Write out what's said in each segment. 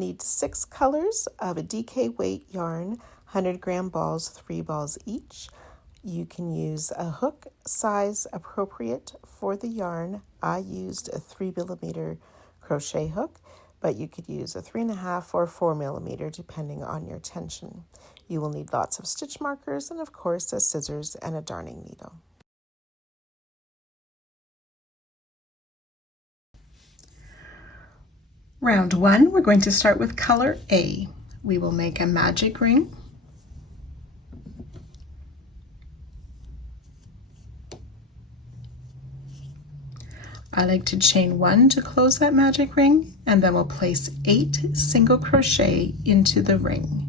need 6 colors of a DK weight yarn, 100-gram balls, 3 balls each. You can use a hook size appropriate for the yarn. I used a 3mm crochet hook, but you could use a 3.5 or 4mm depending on your tension. You will need lots of stitch markers and of course a scissors and a darning needle. Round 1, we're going to start with color A. We will make a magic ring. I like to chain 1 to close that magic ring, and then we'll place 8 single crochet into the ring.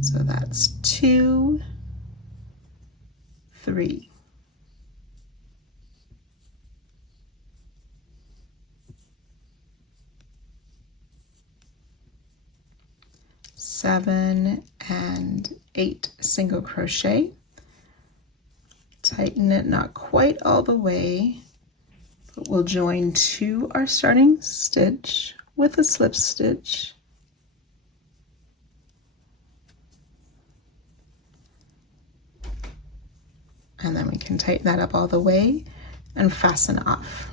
So that's 2, 3. 7 and 8 single crochet. Tighten it not quite all the way, but we'll join to our starting stitch with a slip stitch. And then we can tighten that up all the way and fasten off.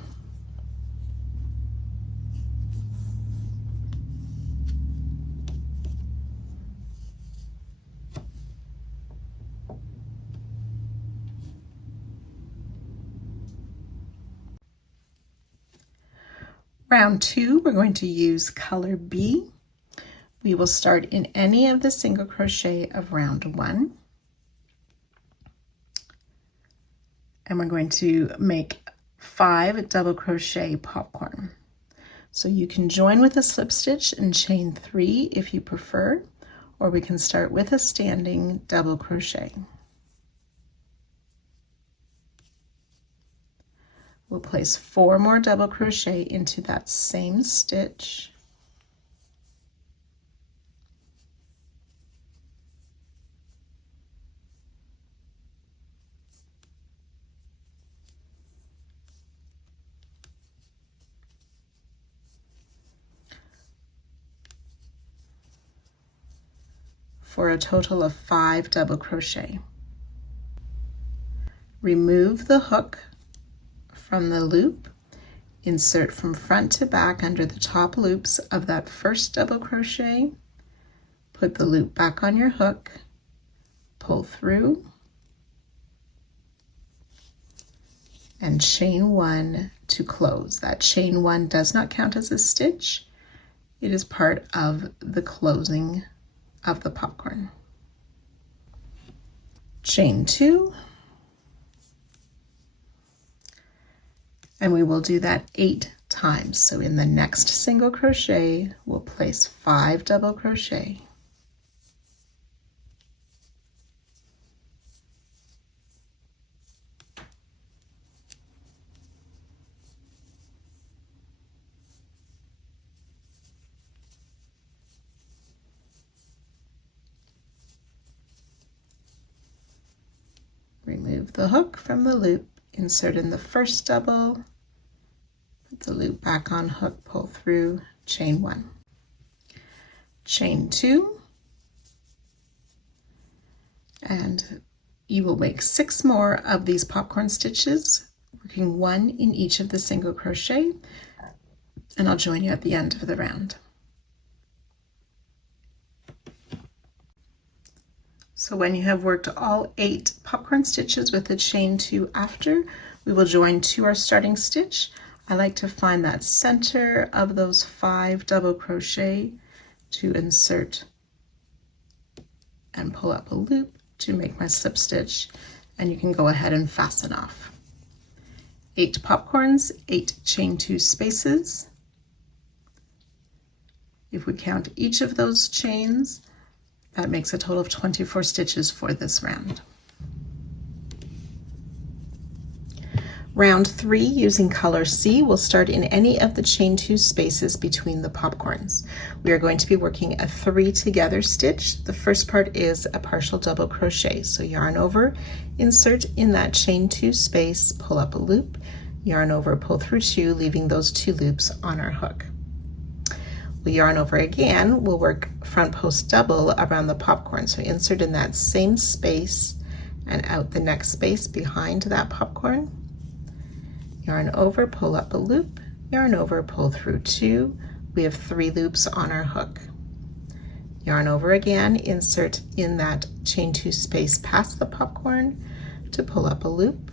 Round 2, we're going to use color B. We will start in any of the single crochet of round 1. And we're going to make 5 double crochet popcorn. So you can join with a slip stitch and chain 3 if you prefer, or we can start with a standing double crochet. We'll place 4 more double crochet into that same stitch. For a total of 5 double crochet. Remove the hook from the loop, insert from front to back under the top loops of that first double crochet, put the loop back on your hook, pull through, and chain 1 to close. That chain 1 does not count as a stitch. It is part of the closing of the popcorn. Chain 2, and we will do that 8 times. So in the next single crochet, we'll place 5 double crochet. Remove the hook from the loop, insert in the first double, put the loop back on hook, pull through, chain 1. Chain 2, and you will make 6 more of these popcorn stitches, working 1 in each of the single crochet, and I'll join you at the end of the round. So when you have worked all 8 popcorn stitches with the chain 2 after, we will join to our starting stitch. I like to find that center of those 5 double crochet to insert and pull up a loop to make my slip stitch, and you can go ahead and fasten off. 8 popcorns, 8 chain 2 spaces. If we count each of those chains, that makes a total of 24 stitches for this round. Round 3, using color C, will start in any of the chain 2 spaces between the popcorns. We are going to be working a 3 together stitch. The first part is a partial double crochet. So yarn over, insert in that chain 2 space, pull up a loop, yarn over, pull through 2, leaving those 2 loops on our hook. We'll yarn over again. We'll work front post double around the popcorn. So insert in that same space and out the next space behind that popcorn. Yarn over, pull up a loop, yarn over, pull through 2. We have 3 loops on our hook. Yarn over again, insert in that chain 2 space past the popcorn to pull up a loop.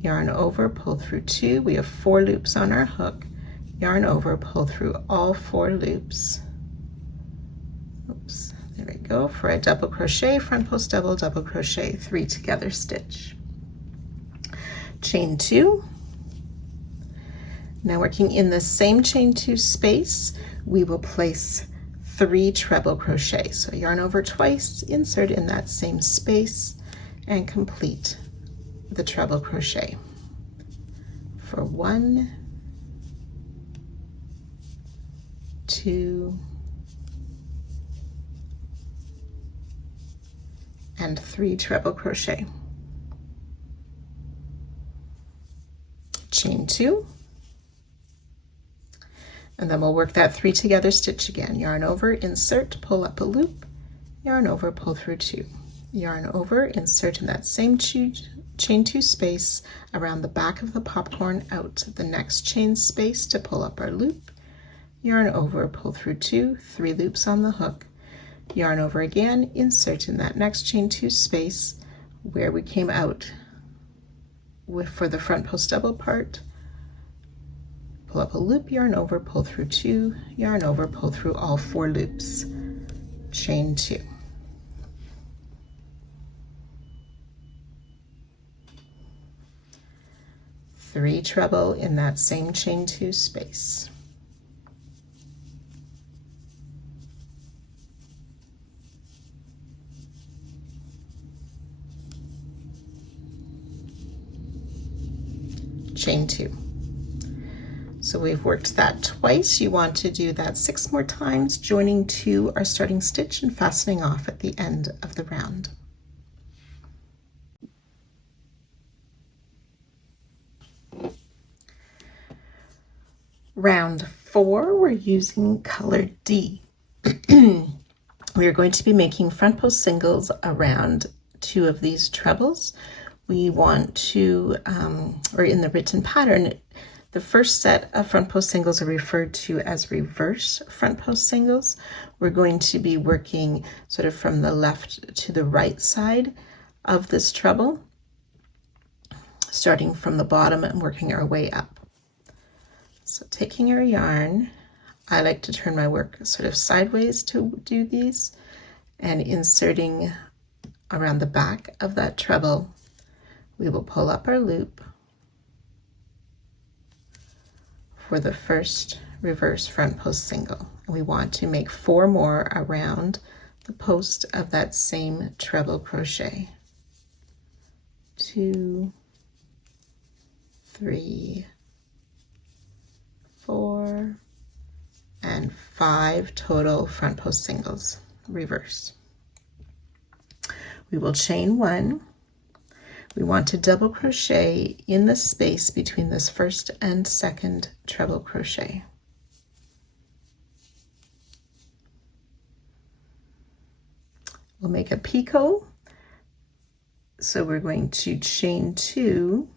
Yarn over, pull through 2. We have 4 loops on our hook. Yarn over, pull through all 4 loops. Oops, there we go. For a double crochet, front post double, double crochet, 3 together stitch. Chain 2. Now working in the same chain 2 space, we will place 3 treble crochet. So yarn over twice, insert in that same space, and complete the treble crochet for 1, 2, and 3 treble crochet. Chain 2. And then we'll work that 3 together stitch again. Yarn over, insert, pull up a loop, yarn over, pull through 2. Yarn over, insert in that same chain 2 space around the back of the popcorn, out the next chain space to pull up our loop. Yarn over, pull through 2, 3 loops on the hook. Yarn over again, insert in that next chain 2 space where we came out for the front post double part. Pull up a loop, yarn over, pull through 2, yarn over, pull through all 4 loops, chain 2. Three treble in that same chain 2 space. Chain 2. So we've worked that twice. You want to do that 6 more times, joining to our starting stitch and fastening off at the end of the round. Round 4, we're using color D. We are going to be making front post singles around 2 of these trebles. We want to, or in the written pattern, the first set of front post singles are referred to as reverse front post singles. We're going to be working sort of from the left to the right side of this treble, starting from the bottom and working our way up. So taking our yarn, I like to turn my work sort of sideways to do these, and inserting around the back of that treble, we will pull up our loop for the first reverse front post single. And we want to make 4 more around the post of that same treble crochet. 2, 3, 4, and 5 total front post singles, reverse. We will chain 1. We want to double crochet in the space between this first and second treble crochet. We'll make a picot. So we're going to chain 2.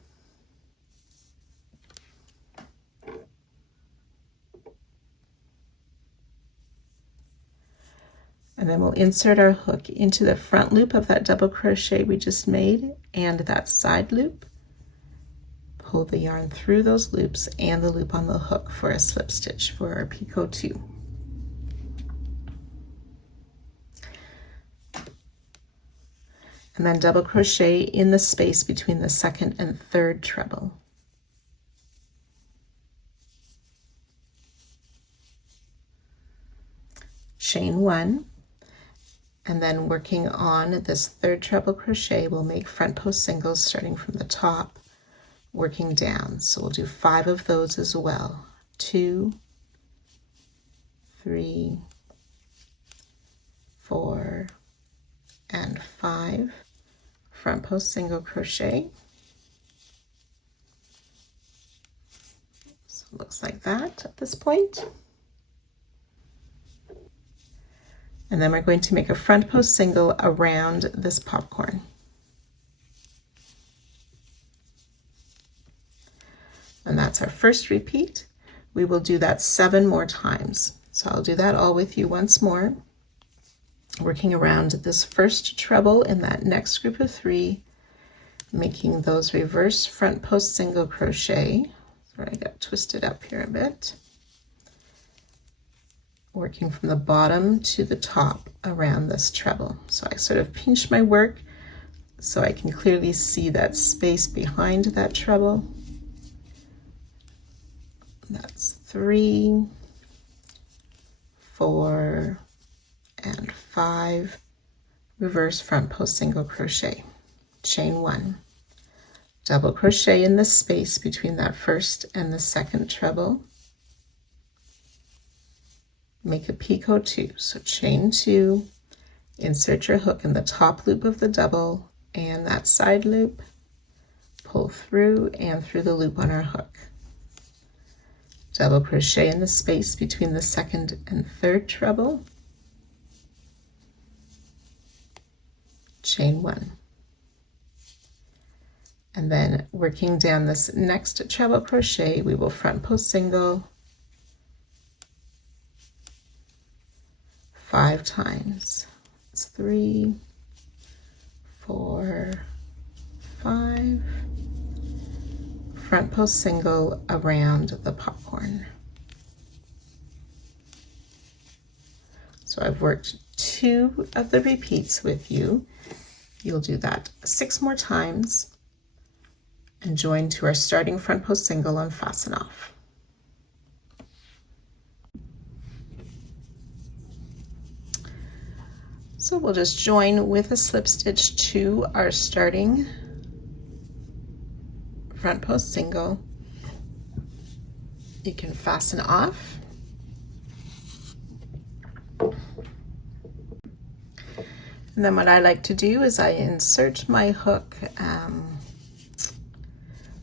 And then we'll insert our hook into the front loop of that double crochet we just made and that side loop. Pull the yarn through those loops and the loop on the hook for a slip stitch for our picot 2. And then double crochet in the space between the second and third treble. Chain 1. And then working on this third treble crochet, we'll make front post singles starting from the top, working down. So we'll do 5 of those as well. 2, 3, 4, and 5 front post single crochet. So it looks like that at this point. And then we're going to make a front post single around this popcorn. And that's our first repeat. We will do that 7 more times. So I'll do that all with you once more, working around this first treble in that next group of 3, making those reverse front post single crochet. Sorry, I got twisted up here a bit. Working from the bottom to the top around this treble. So I sort of pinch my work so I can clearly see that space behind that treble. That's 3, 4, and 5 reverse front post single crochet. Chain 1. Double crochet in the space between that first and the second treble. Make a picot 2. So chain 2, insert your hook in the top loop of the double and that side loop, pull through and through the loop on our hook. Double crochet in the space between the second and third treble, chain 1. And then working down this next treble crochet, we will front post single 5 times. It's 3, 4, 5. Front post single around the popcorn. So I've worked 2 of the repeats with you. You'll do that 6 more times and join to our starting front post single and fasten off. So we'll just join with a slip stitch to our starting front post single. You can fasten off. And then what I like to do is I insert my hook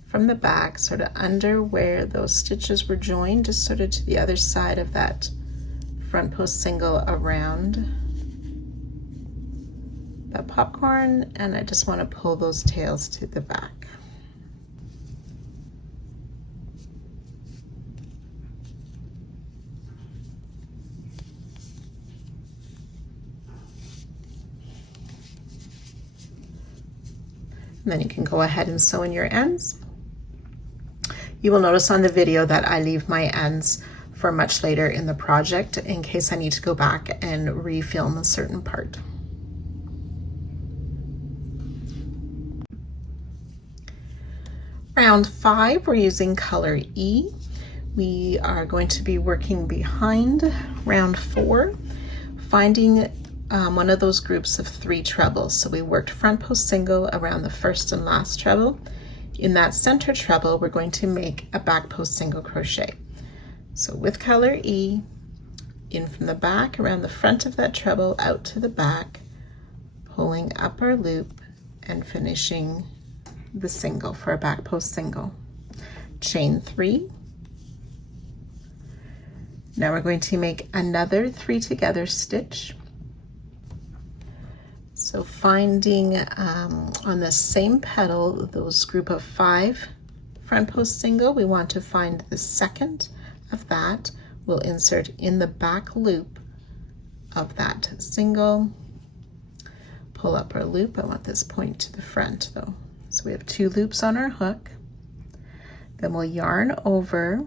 from the back, sort of under where those stitches were joined, just sort of to the other side of that front post single around that popcorn, and I just want to pull those tails to the back. And then you can go ahead and sew in your ends. You will notice on the video that I leave my ends for much later in the project in case I need to go back and refilm a certain part. Round 5, we're using color E. We are going to be working behind round 4, finding one of those groups of 3 trebles. So we worked front post single around the first and last treble. In that center treble, we're going to make a back post single crochet. So with color E, in from the back around the front of that treble out to the back, pulling up our loop and finishing the single for a back post single. Chain 3. Now we're going to make another 3 together stitch. So finding on the same petal, those group of 5 front post single, we want to find the second of that. We'll insert in the back loop of that single, pull up our loop. I want this point to the front though. So we have 2 loops on our hook. Then we'll yarn over,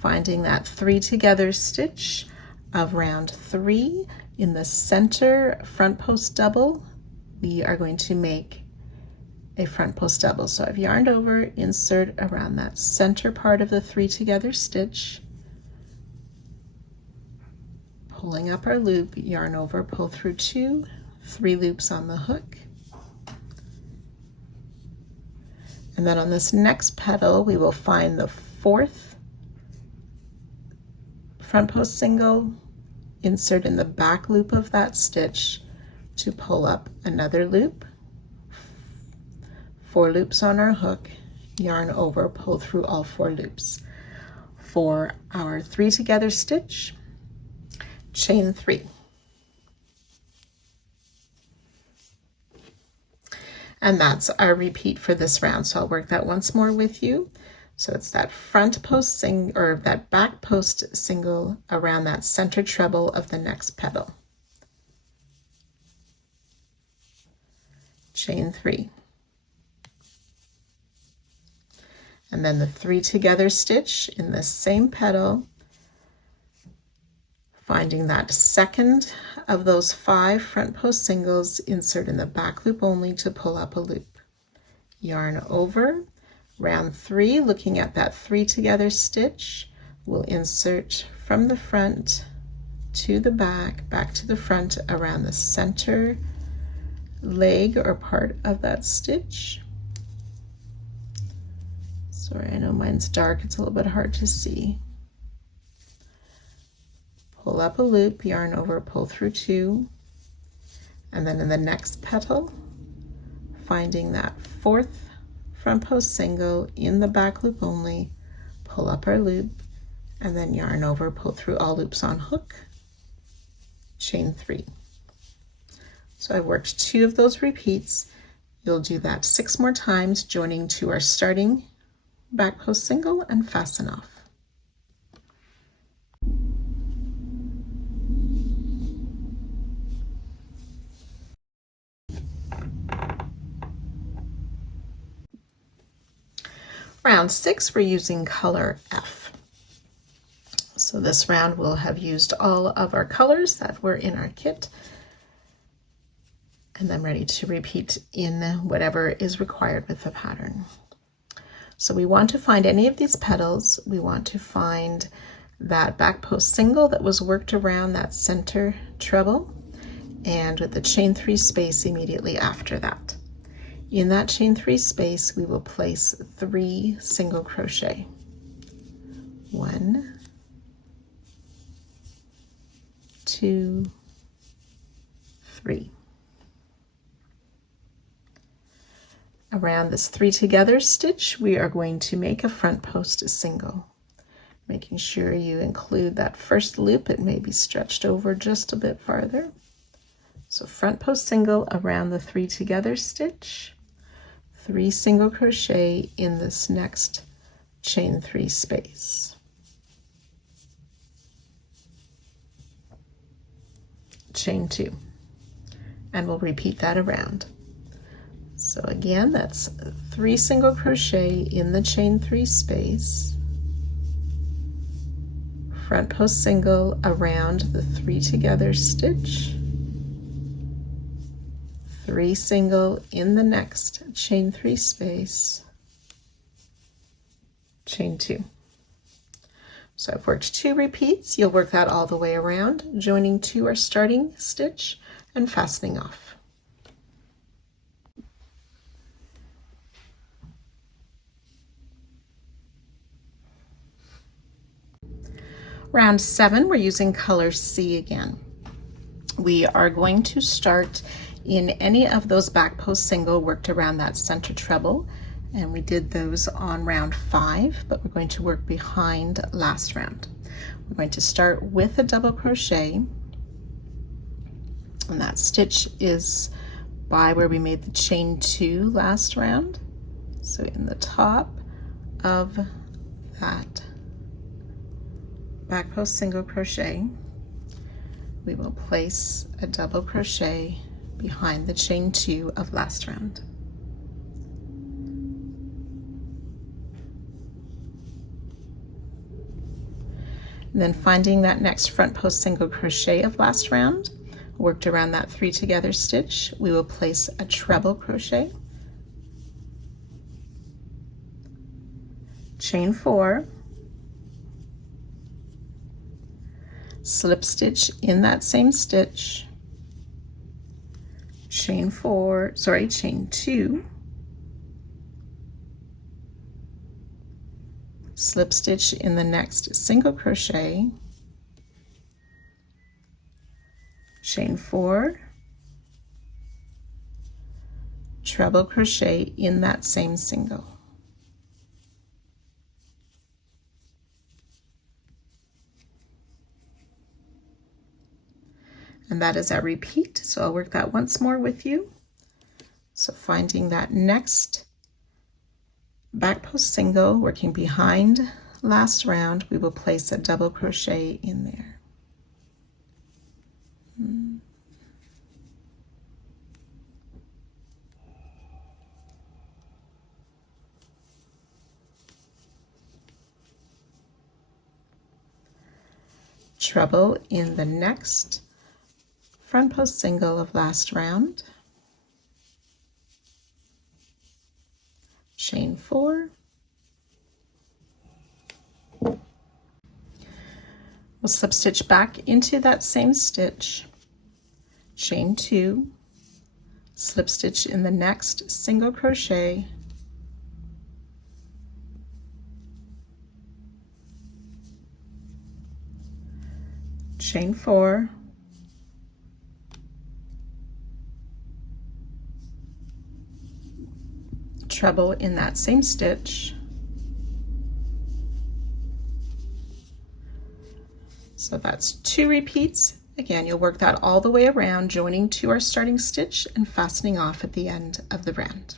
finding that 3 together stitch of round 3 in the center front post double. We are going to make a front post double. So I've yarned over, insert around that center part of the 3 together stitch, pulling up our loop, yarn over, pull through 2, 3 loops on the hook. And then on this next petal, we will find the 4th front post single, insert in the back loop of that stitch to pull up another loop, 4 loops on our hook, yarn over, pull through all 4 loops. For our 3 together stitch, chain 3. And that's our repeat for this round. So I'll work that once more with you. So it's that front post single, or that back post single around that center treble of the next petal. Chain 3. And then the 3 together stitch in the same petal, finding that second of those 5 front post singles, insert in the back loop only to pull up a loop. Yarn over, round 3, looking at that 3 together stitch, we'll insert from the front to the back, back to the front around the center leg or part of that stitch. Sorry, I know mine's dark, it's a little bit hard to see. Pull up a loop, yarn over, pull through 2, and then in the next petal, finding that 4th front post single in the back loop only, pull up our loop, and then yarn over, pull through all loops on hook, chain 3. So I've worked 2 of those repeats. You'll do that 6 more times, joining to our starting back post single and fasten off. Round 6, we're using color F. So this round we'll have used all of our colors that were in our kit, and then ready to repeat in whatever is required with the pattern. So we want to find any of these petals. We want to find that back post single that was worked around that center treble, and with the chain 3 space immediately after that. In that chain 3 space, we will place 3 single crochet. 1, 2, 3. Around this 3 together stitch, we are going to make a front post single, making sure you include that first loop. It may be stretched over just a bit farther. So front post single around the 3 together stitch, 3 single crochet in this next chain 3 space. Chain 2, and we'll repeat that around. So again, that's 3 single crochet in the chain 3 space, front post single around the 3 together stitch, 3 single in the next chain 3 space, chain 2. So I've worked 2 repeats. You'll work that all the way around, joining to our starting stitch and fastening off. Round 7, we're using color C again. We are going to start in any of those back post single worked around that center treble, and we did those on round 5, but we're going to work behind last round. We're going to start with a double crochet, and that stitch is by where we made the chain 2 last round. So in the top of that back post single crochet, we will place a double crochet behind the chain 2 of last round. And then finding that next front post single crochet of last round, worked around that 3 together stitch, we will place a treble crochet, chain 4, slip stitch in that same stitch, chain 2, slip stitch in the next single crochet, chain 4, treble crochet in that same single. and that is our repeat. So I'll work that once more with you. So finding that next back post single, working behind last round, we will place a double crochet in there. Treble in the next front post single of last round, chain 4, we'll slip stitch back into that same stitch, chain 2, slip stitch in the next single crochet, chain 4, treble in that same stitch. So that's 2 repeats. Again, you'll work that all the way around, joining to our starting stitch and fastening off at the end of the round.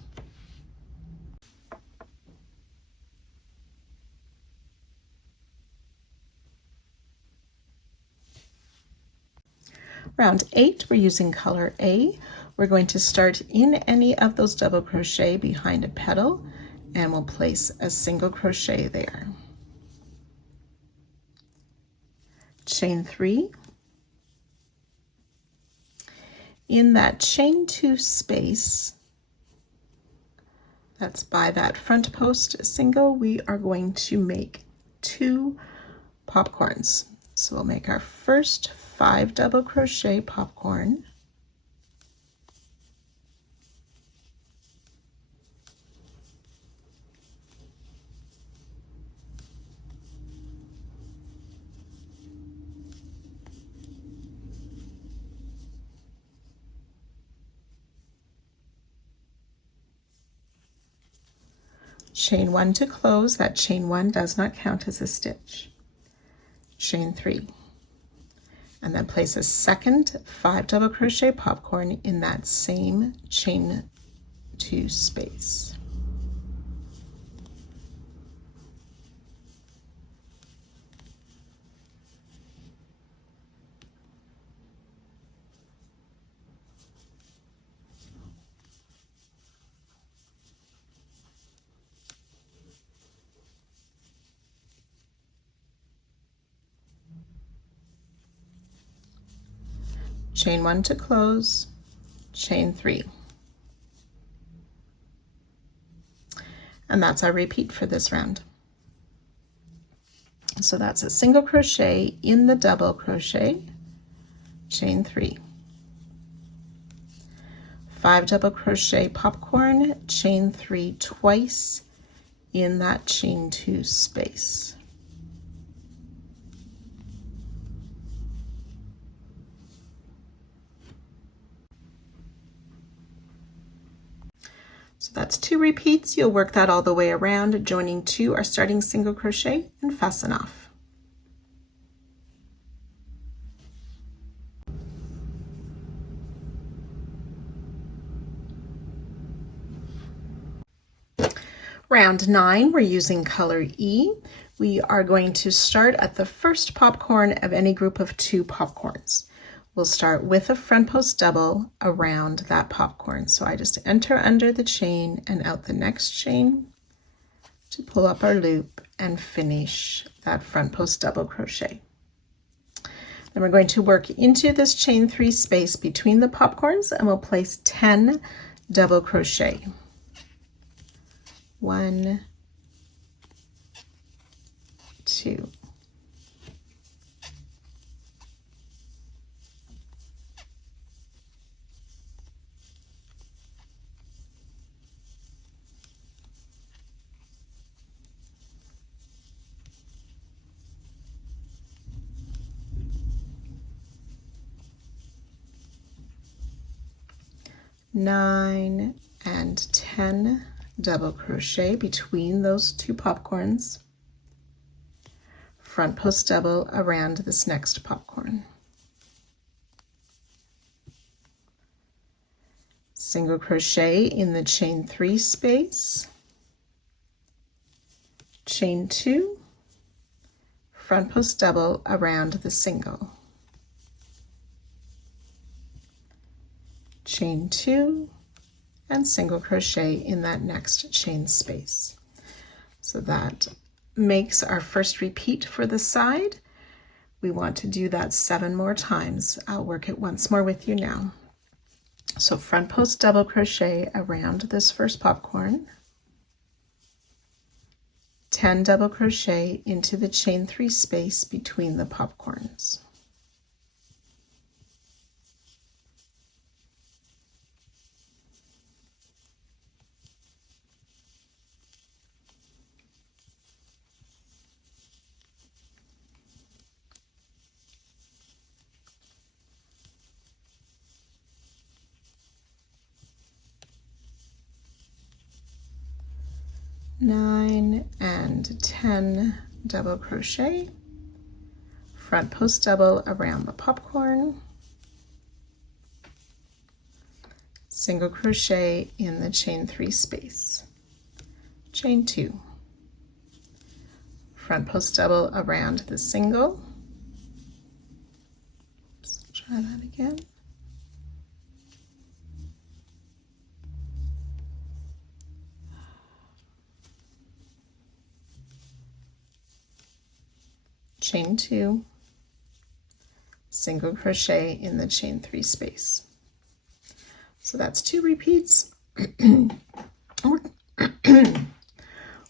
Round 8, we're using color A. We're going to start in any of those double crochet behind a petal, and we'll place a single crochet there. Chain 3. In that chain 2 space, that's by that front post single, we are going to make 2 popcorns. So we'll make our first 5 double crochet popcorn. Chain 1 to close. That chain 1 does not count as a stitch. Chain 3, and then place a second 5 double crochet popcorn in that same chain 2 space. Chain 1 to close, chain 3. And that's our repeat for this round. So that's a single crochet in the double crochet, chain 3. 5 double crochet popcorn, chain 3 twice in that chain 2 space. So that's 2 repeats. You'll work that all the way around, joining to our starting single crochet and fasten off. Round 9, we're using color E. We are going to start at the first popcorn of any group of 2 popcorns. We'll start with a front post double around that popcorn. So I just enter under the chain and out the next chain to pull up our loop and finish that front post double crochet. Then we're going to work into this chain 3 space between the popcorns, and we'll place 10 double crochet. 1, 2, 9 and 10 double crochet between those 2 popcorns, front post double around this next popcorn. single crochet in the chain 3 space, chain 2, front post double around the single, chain 2, and single crochet in that next chain space. So that makes our first repeat for the side. We want to do that 7 more times. I'll work it once more with you now. So front post double crochet around this first popcorn, 10 double crochet into the chain 3 space between the popcorns. Nine and 10 double crochet, front post double around the popcorn, single crochet in the chain 3 space, chain 2, front post double around the single. Let's try that again. Chain 2, single crochet in the chain 3 space. So that's 2 repeats.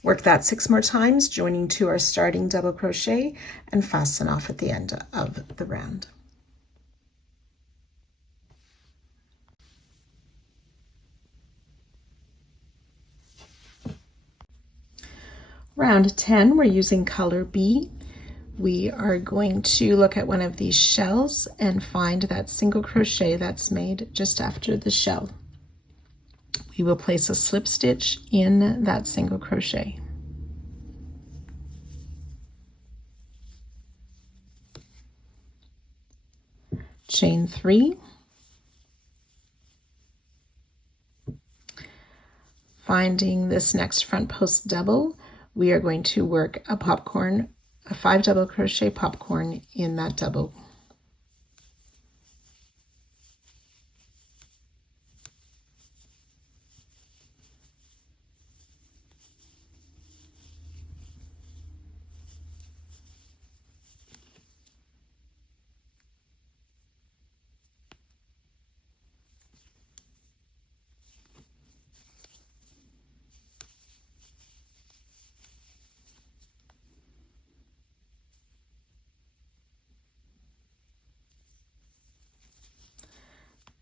Work that 6 more times, joining to our starting double crochet, and fasten off at the end of the round. Round 10, we're using color B. We are going to look at one of these shells and find that single crochet that's made just after the shell. We will place a slip stitch in that single crochet. Chain 3. Finding this next front post double, we are going to work a 5 double crochet popcorn in that double.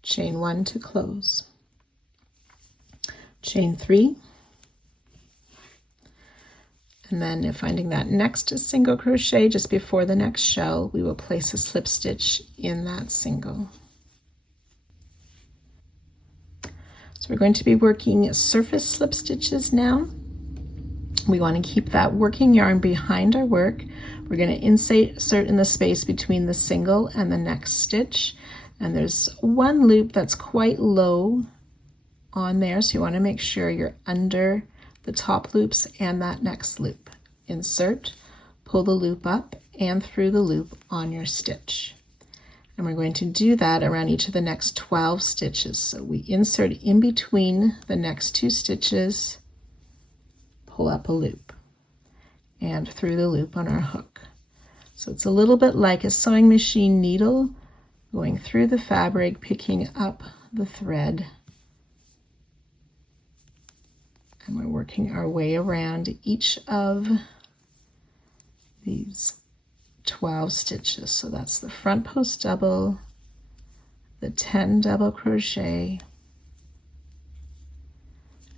Chain 1 to close, chain 3, and then finding that next single crochet just before the next shell, we will place a slip stitch in that single. So we're going to be working surface slip stitches now. We want to keep that working yarn behind our work. We're going to insert in the space between the single and the next stitch. And there's one loop that's quite low on there, so you want to make sure you're under the top loops and that next loop. Insert, pull the loop up and through the loop on your stitch. And we're going to do that around each of the next 12 stitches. So we insert in between the next 2 stitches, pull up a loop, and through the loop on our hook. So it's a little bit like a sewing machine needle, going through the fabric, picking up the thread, and we're working our way around each of these 12 stitches. So that's the front post double, the 10 double crochet,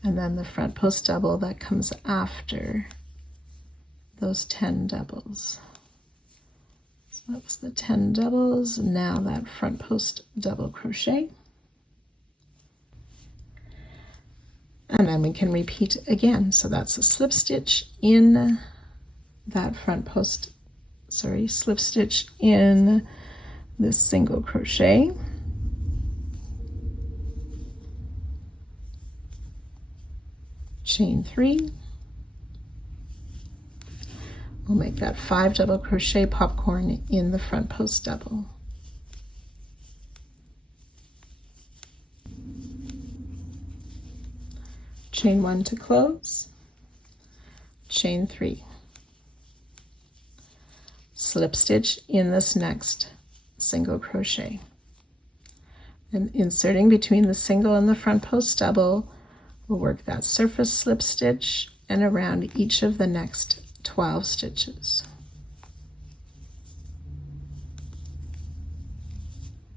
and then the front post double that comes after those 10 doubles. So that was the 10 doubles. Now that front post double crochet. And then we can repeat again. So that's a slip stitch in that front post, slip stitch in this single crochet. chain 3. We'll make that 5 double crochet popcorn in the front post double. Chain 1 to close, chain 3. Slip stitch in this next single crochet. And inserting between the single and the front post double, we'll work that surface slip stitch and around each of the next 12 stitches.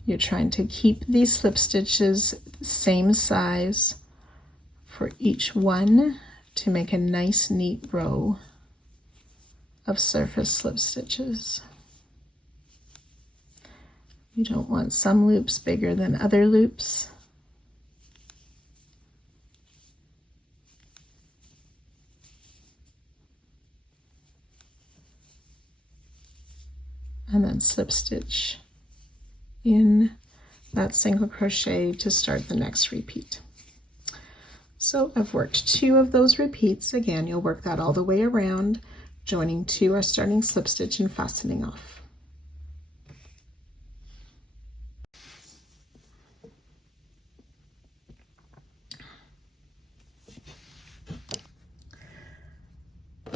You're trying to keep these slip stitches the same size for each one to make a nice neat row of surface slip stitches. You don't want some loops bigger than other loops. And then slip stitch in that single crochet to start the next repeat. So I've worked 2 of those repeats. Again, you'll work that all the way around, joining 2 our starting slip stitch and fastening off.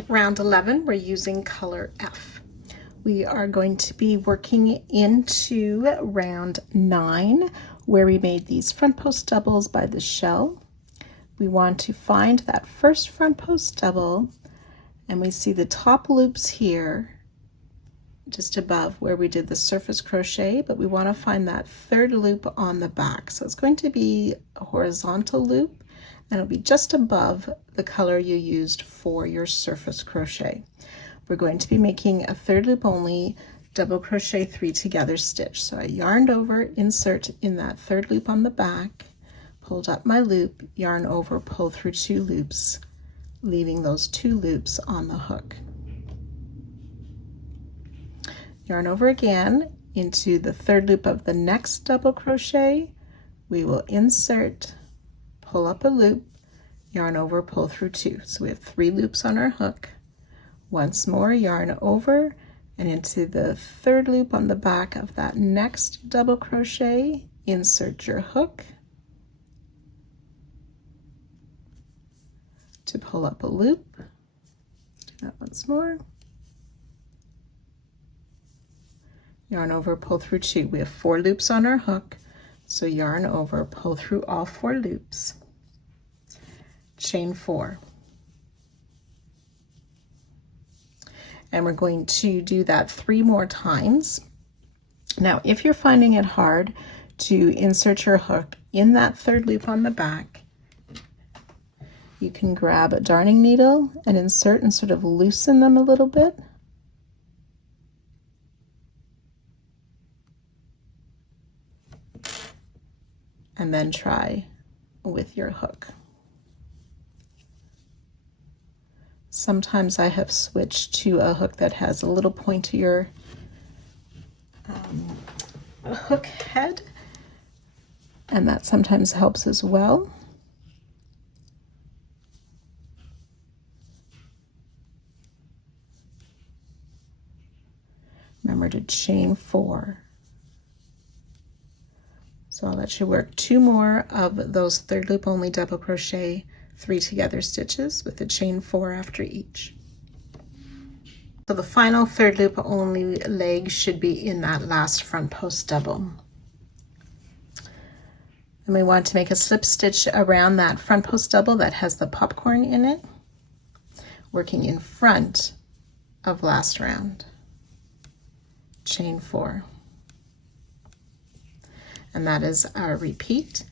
Round 11, we're using color F. We are going to be working into round 9, where we made these front post doubles by the shell. We want to find that first front post double, and we see the top loops here just above where we did the surface crochet, but we want to find that 3rd loop on the back. So it's going to be a horizontal loop, and it'll be just above the color you used for your surface crochet. We're going to be making a 3rd loop only double crochet 3 together stitch. So I yarned over, insert in that 3rd loop on the back, pulled up my loop, yarn over, pull through 2 loops, leaving those 2 loops on the hook. Yarn over again into the 3rd loop of the next double crochet. We will insert, pull up a loop, yarn over, pull through 2. So we have 3 loops on our hook. Once more, yarn over and into the 3rd loop on the back of that next double crochet, insert your hook to pull up a loop. Do that once more. Yarn over, pull through 2. We have 4 loops on our hook, so yarn over, pull through all 4 loops. Chain 4. And we're going to do that 3 more times. Now, if you're finding it hard to insert your hook in that 3rd loop on the back, you can grab a darning needle and insert and sort of loosen them a little bit. And then try with your hook. Sometimes I have switched to a hook that has a little pointier hook head, and that sometimes helps as well. Remember to chain 4. So I'll let you work 2 more of those 3rd loop only double crochet 3 together stitches with a chain 4 after each. So the final 3rd loop only leg should be in that last front post double. And we want to make a slip stitch around that front post double that has the popcorn in it, working in front of last round. Chain 4. And that is our repeat.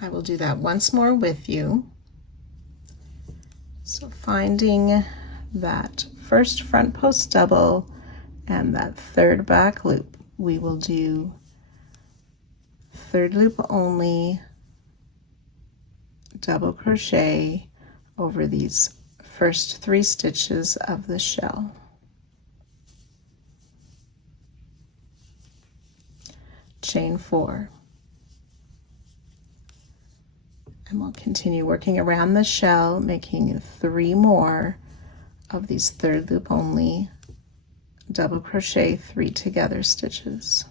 I will do that once more with you. So finding that first front post double and that 3rd back loop, we will do 3rd loop only double crochet over these first 3 stitches of the shell. Chain 4. And we'll continue working around the shell, making 3 more of these third loop only double crochet 3 together stitches.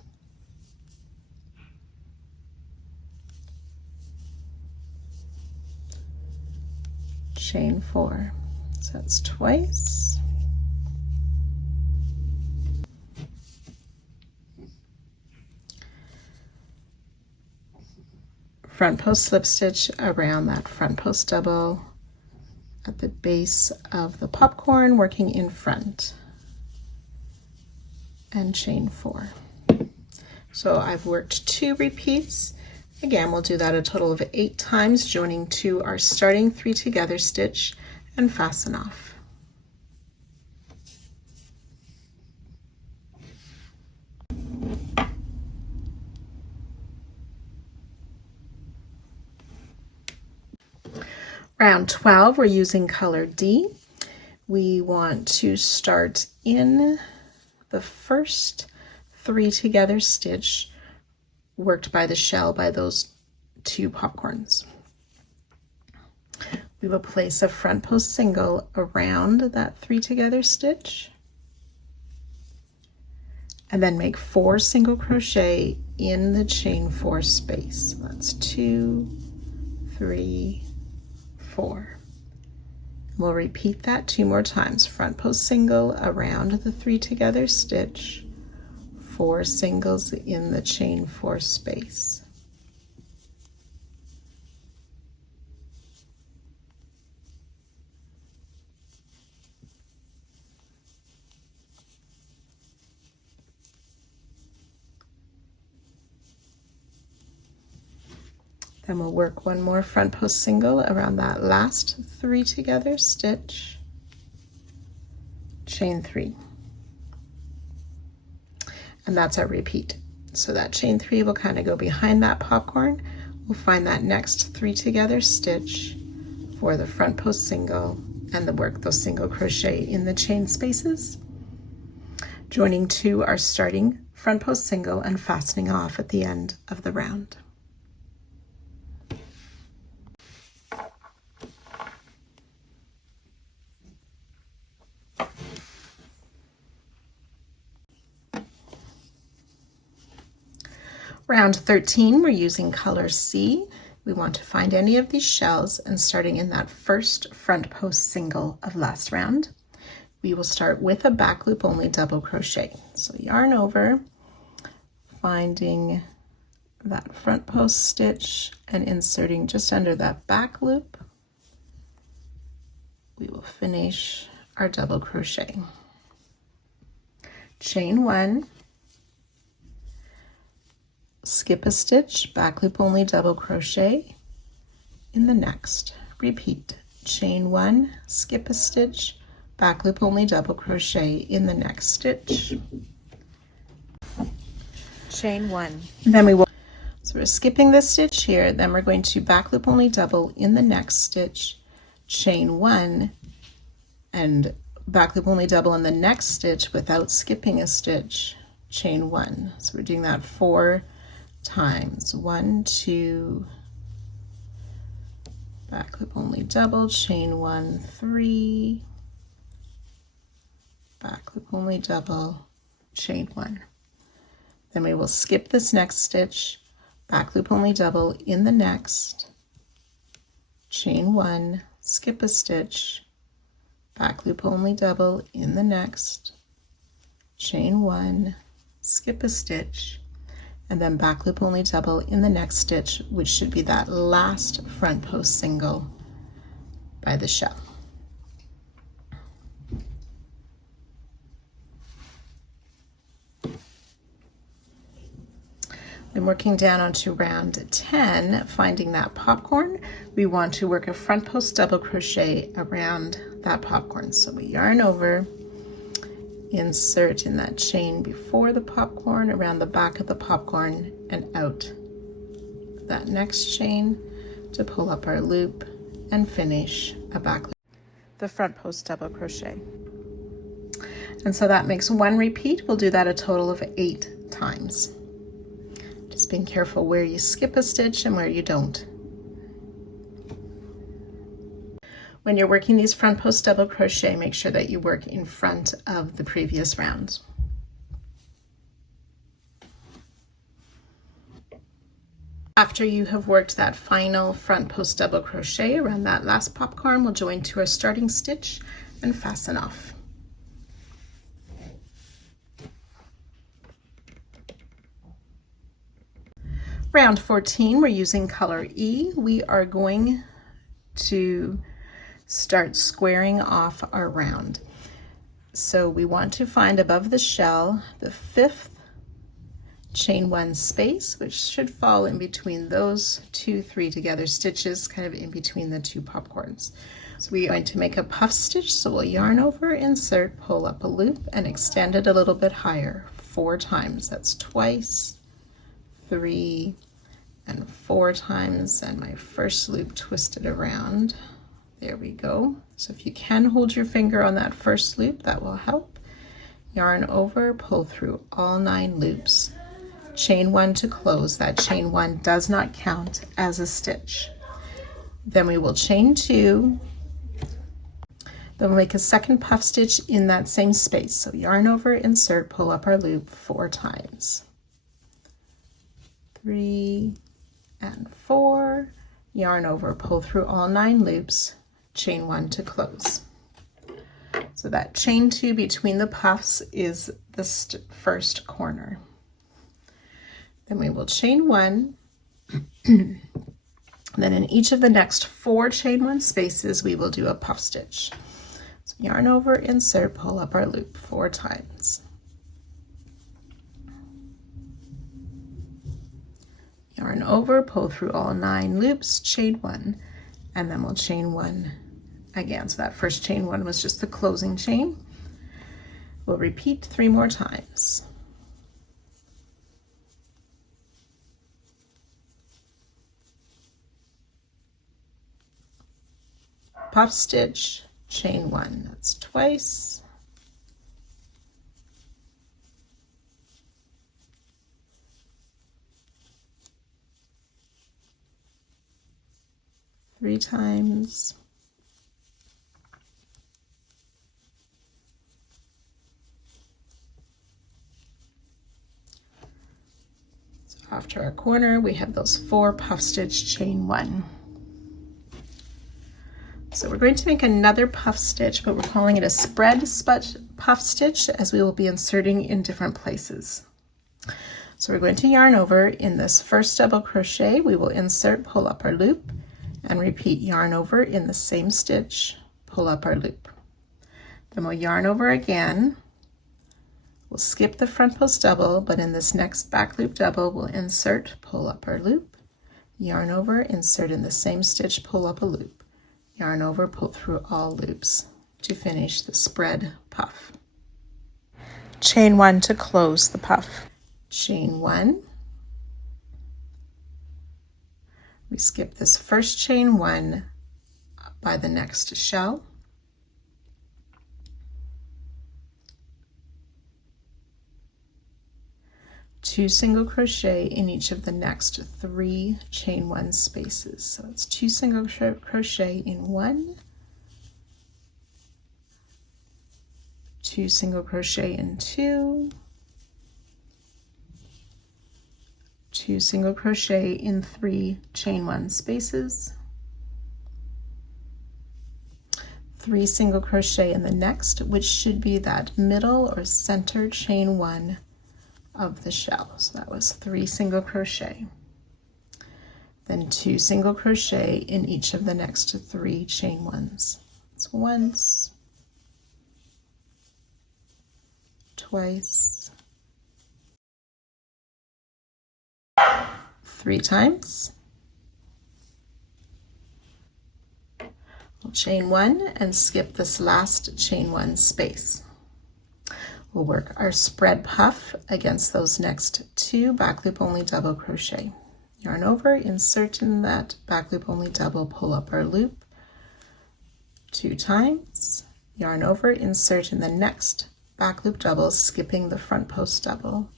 Chain 4, so that's twice. Front post slip stitch around that front post double at the base of the popcorn, working in front, and chain 4. So I've worked 2 repeats. Again, we'll do that a total of 8 times, joining to our starting 3 together stitch and fasten off. Round 12, we're using color D. We want to start in the first 3 together stitch worked by the shell by those 2 popcorns. We will place a front post single around that 3 together stitch and then make 4 single crochet in the chain 4 space. That's 2, 3, 4. We'll repeat that 2 more times. Front post single around the 3 together stitch, 4 singles in the chain 4 space. Then we'll work 1 more front post single around that last 3 together stitch, chain 3. And that's our repeat. So that chain 3 will kind of go behind that popcorn. We'll find that next 3 together stitch for the front post single and then work those single crochet in the chain spaces, joining to our starting front post single and fastening off at the end of the round. Round 13, we're using color C. We want to find any of these shells, and starting in that first front post single of last round, we will start with a back loop only double crochet. So yarn over, finding that front post stitch and inserting just under that back loop. We will finish our double crochet. Chain 1, skip a stitch, back loop only double crochet in the next. Repeat, chain 1, skip a stitch, back loop only double crochet in the next stitch, chain 1. Then we will, so we're skipping this stitch here, then we're going to back loop only double in the next stitch, chain 1, and back loop only double in the next stitch without skipping a stitch, chain 1. So we're doing that 4 times. 1, 2, back loop only double, chain 1, 3, back loop only double, chain 1. Then we will skip this next stitch, back loop only double in the next, chain 1, skip a stitch, back loop only double in the next, chain 1, skip a stitch, and then back loop only double in the next stitch, which should be that last front post single by the shell. Then working down onto round 10, finding that popcorn, we want to work a front post double crochet around that popcorn. So we yarn over, insert in that chain before the popcorn, around the back of the popcorn, and out that next chain to pull up our loop and finish a back loop, The front post double crochet. and so that makes 1 repeat. We'll do that a total of 8 times. Just being careful where you skip a stitch and where you don't. When you're working these front post double crochet, make sure that you work in front of the previous round. After you have worked that final front post double crochet around that last popcorn, we'll join to our starting stitch and fasten off. Round 14, we're using color E. We are going to start squaring off our round. So we want to find above the shell the 5th chain 1 space, which should fall in between those 2-3 together stitches, kind of in between the 2 popcorns. So we are going to make a puff stitch, so we'll yarn over, insert, pull up a loop, and extend it a little bit higher 4 times. That's twice, 3, and 4 times, and my first loop twisted around. There we go. So if you can hold your finger on that first loop, that will help. Yarn over, pull through all 9 loops. Chain 1 to close. That chain 1 does not count as a stitch. Then we will chain 2. Then we'll make a second puff stitch in that same space. So yarn over, insert, pull up our loop 4 times. 3 and 4. Yarn over, pull through all 9 loops, chain 1 to close. So that chain 2 between the puffs is the first corner. Then we will chain 1. Then in each of the next 4 chain 1 spaces, we will do a puff stitch. So yarn over, insert, pull up our loop 4 times. Yarn over, pull through all 9 loops, chain 1, and then we'll chain 1 again. So that first chain 1 was just the closing chain. We'll repeat 3 more times. Puff stitch, chain 1, that's twice. Three times. So after our corner, we have those 4 puff stitch, chain 1. So we're going to make another puff stitch, but we're calling it a spread puff stitch, as we will be inserting in different places. So we're going to yarn over. In this first double crochet, we will insert, pull up our loop, and repeat yarn over in the same stitch, pull up our loop. Then we'll yarn over again. We'll skip the front post double, but in this next back loop double, we'll insert, pull up our loop, yarn over, insert in the same stitch, pull up a loop. Yarn over, pull through all loops to finish the spread puff. Chain 1 to close the puff. Chain 1. We skip this first chain 1 by the next shell. Two single crochet in each of the next 3 chain 1 spaces. So it's 2 single crochet in 1, 2 single crochet in 2, 2 single crochet in 3 chain 1 spaces, 3 single crochet in the next, which should be that middle or center chain 1 of the shell. So that was 3 single crochet. Then 2 single crochet in each of the next 3 chain 1s. It's once, twice, 3 times. We'll chain 1 and skip this last chain 1 space. We'll work our spread puff against those next 2 back loop only double crochet. Yarn over, insert in that back loop only double, pull up our loop 2 times, yarn over, insert in the next back loop double, skipping the front post double.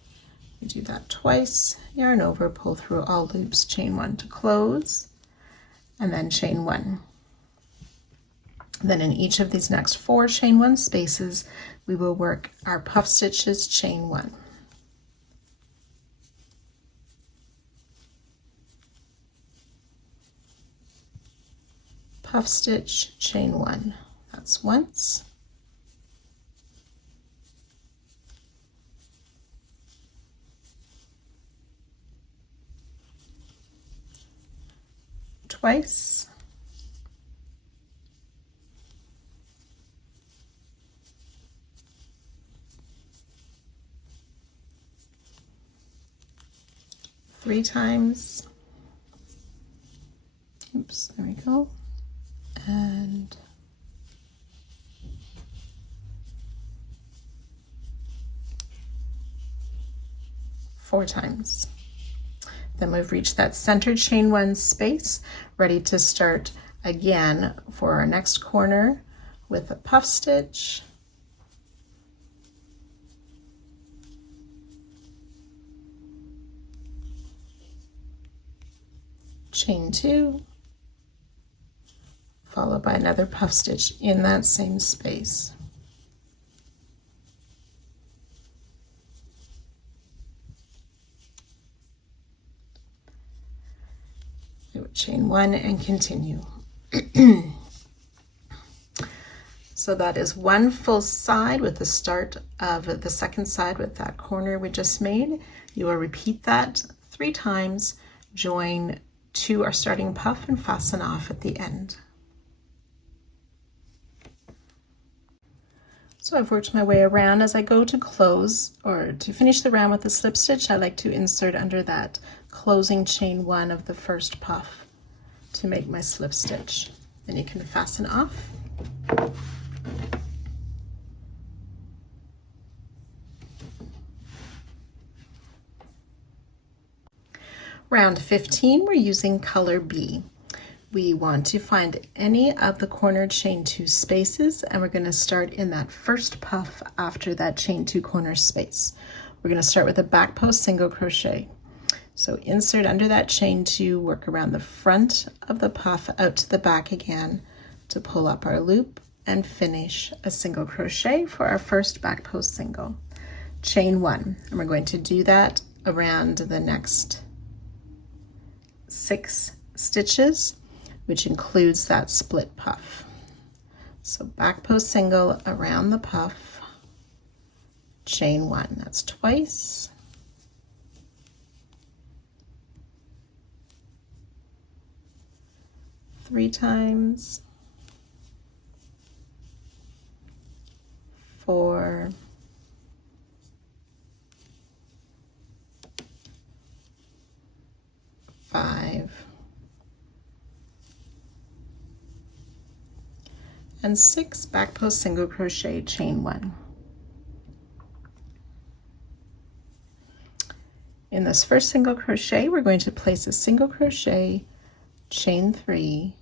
We do that twice, yarn over, pull through all loops, chain 1 to close, and then chain 1. Then in each of these next 4 chain 1 spaces, we will work our puff stitches chain 1. Puff stitch, chain 1. That's once. Twice. Three times. Oops, there we go. And 4 times. Then we've reached that center chain 1 space, ready to start again for our next corner with a puff stitch, chain 2, followed by another puff stitch in that same space. Chain 1 and continue. So that is one full side with the start of the second side with that corner we just made. You will repeat that 3 times, join to our starting puff and fasten off at the end. So I've worked my way around. As I go to close or to finish the round with the slip stitch, I like to insert under that closing chain 1 of the first puff to make my slip stitch. Then you can fasten off. Round 15, we're using color B. We want to find any of the corner chain 2 spaces, and we're going to start in that first puff after that chain 2 corner space. We're going to start with a back post single crochet. So insert under that chain 2, work around the front of the puff out to the back again to pull up our loop and finish a single crochet for our first back post single. Chain 1, and we're going to do that around the next 6 stitches, which includes that split puff. So back post single around the puff, chain 1, that's twice. Three times, 4, 5, and 6 back post single crochet, chain 1. In this first single crochet, we're going to place a single crochet, chain 3,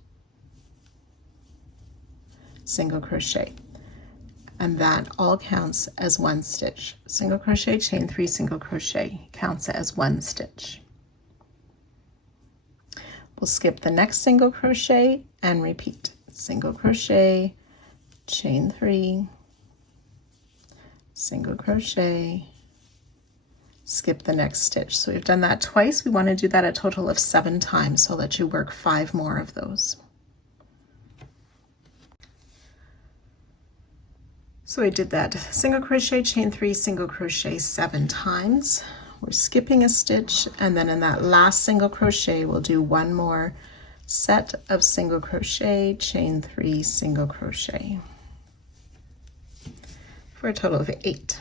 single crochet, and that all counts as 1 stitch. Single crochet, chain 3, single crochet counts as 1 stitch. We'll skip the next single crochet and repeat. Single crochet, chain 3, single crochet, skip the next stitch. So we've done that twice. We want to do that a total of 7 times, so I'll let you work 5 more of those. So I did that single crochet, chain 3, single crochet 7 times. We're skipping a stitch, and then in that last single crochet we'll do 1 more set of single crochet, chain 3, single crochet for a total of 8.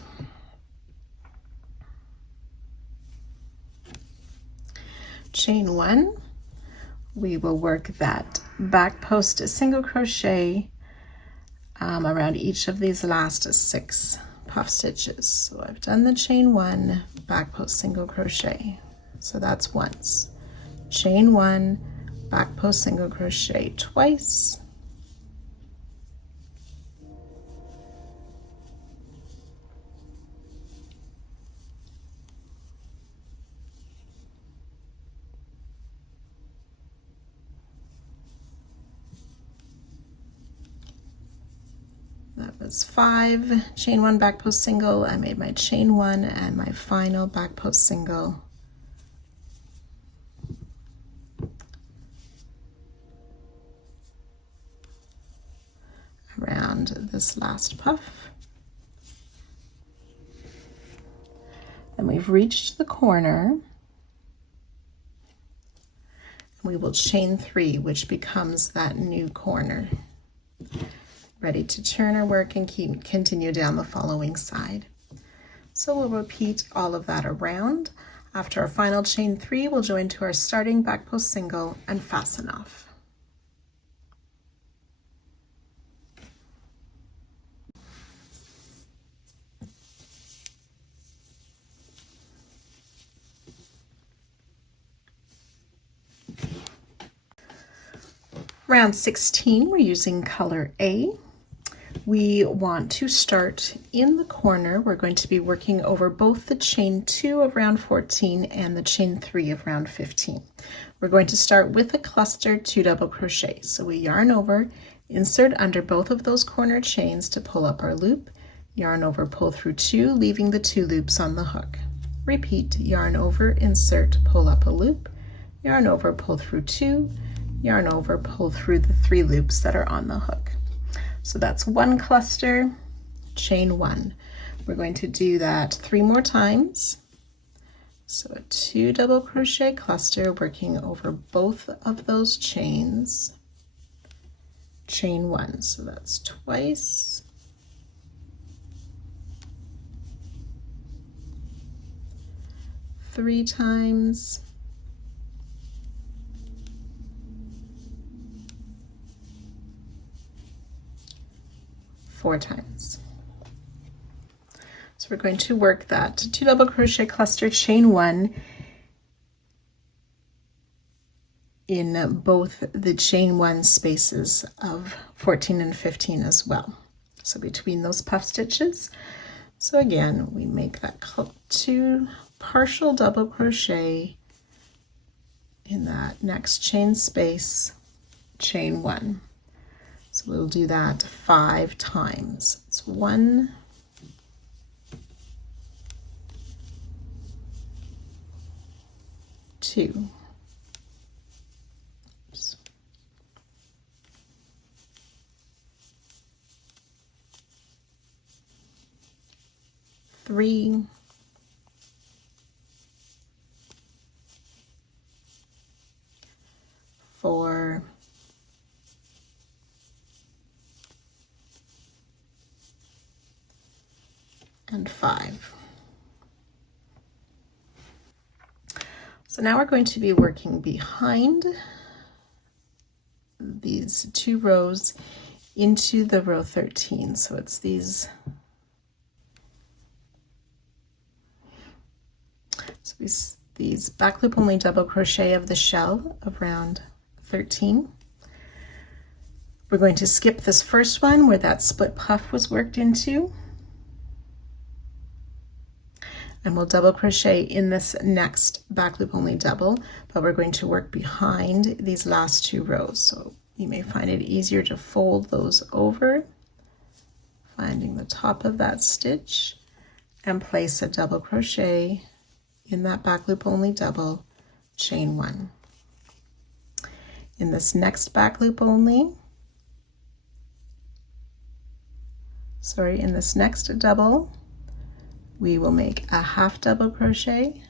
Chain 1, we will work that back post single crochet around each of these last 6 puff stitches. So I've done the chain 1, back post single crochet, so that's once. Chain 1, back post single crochet twice, was 5 chain 1 back post single. I made my chain 1 and my final back post single around this last puff. And we've reached the corner. We will chain 3, which becomes that new corner. Ready to turn our work and continue down the following side. So we'll repeat all of that around. After our final chain 3, we'll join to our starting back post single and fasten off. Round 16, we're using color A. We want to start in the corner. We're going to be working over both the chain 2 of round 14 and the chain 3 of round 15. We're going to start with a cluster 2 double crochet. So we yarn over, insert under both of those corner chains to pull up our loop, yarn over, pull through 2, leaving the 2 loops on the hook. Repeat, yarn over, insert, pull up a loop, yarn over, pull through 2, yarn over, pull through the 3 loops that are on the hook. So that's 1 cluster, chain 1. We're going to do that 3 more times. So a 2 double crochet cluster working over both of those chains, chain 1. So that's twice. Three times. 4 times. So we're going to work that 2 double crochet cluster, chain 1 in both the chain 1 spaces of 14 and 15 as well. So between those puff stitches. So again, we make that 2 partial double crochet in that next chain space, chain 1. So we'll do that 5 times. It's 1, 2, 3, 4, and 5. So now we're going to be working behind these 2 rows into the row 13. So it's these back loop only double crochet of the shell of round 13. We're going to skip this first one where that split puff was worked into, and we'll double crochet in this next back loop only double, but we're going to work behind these last 2 rows. So you may find it easier to fold those over, finding the top of that stitch, and place a double crochet in that back loop only double, chain 1. In this next back loop only, in this next double, we will make a half double crochet,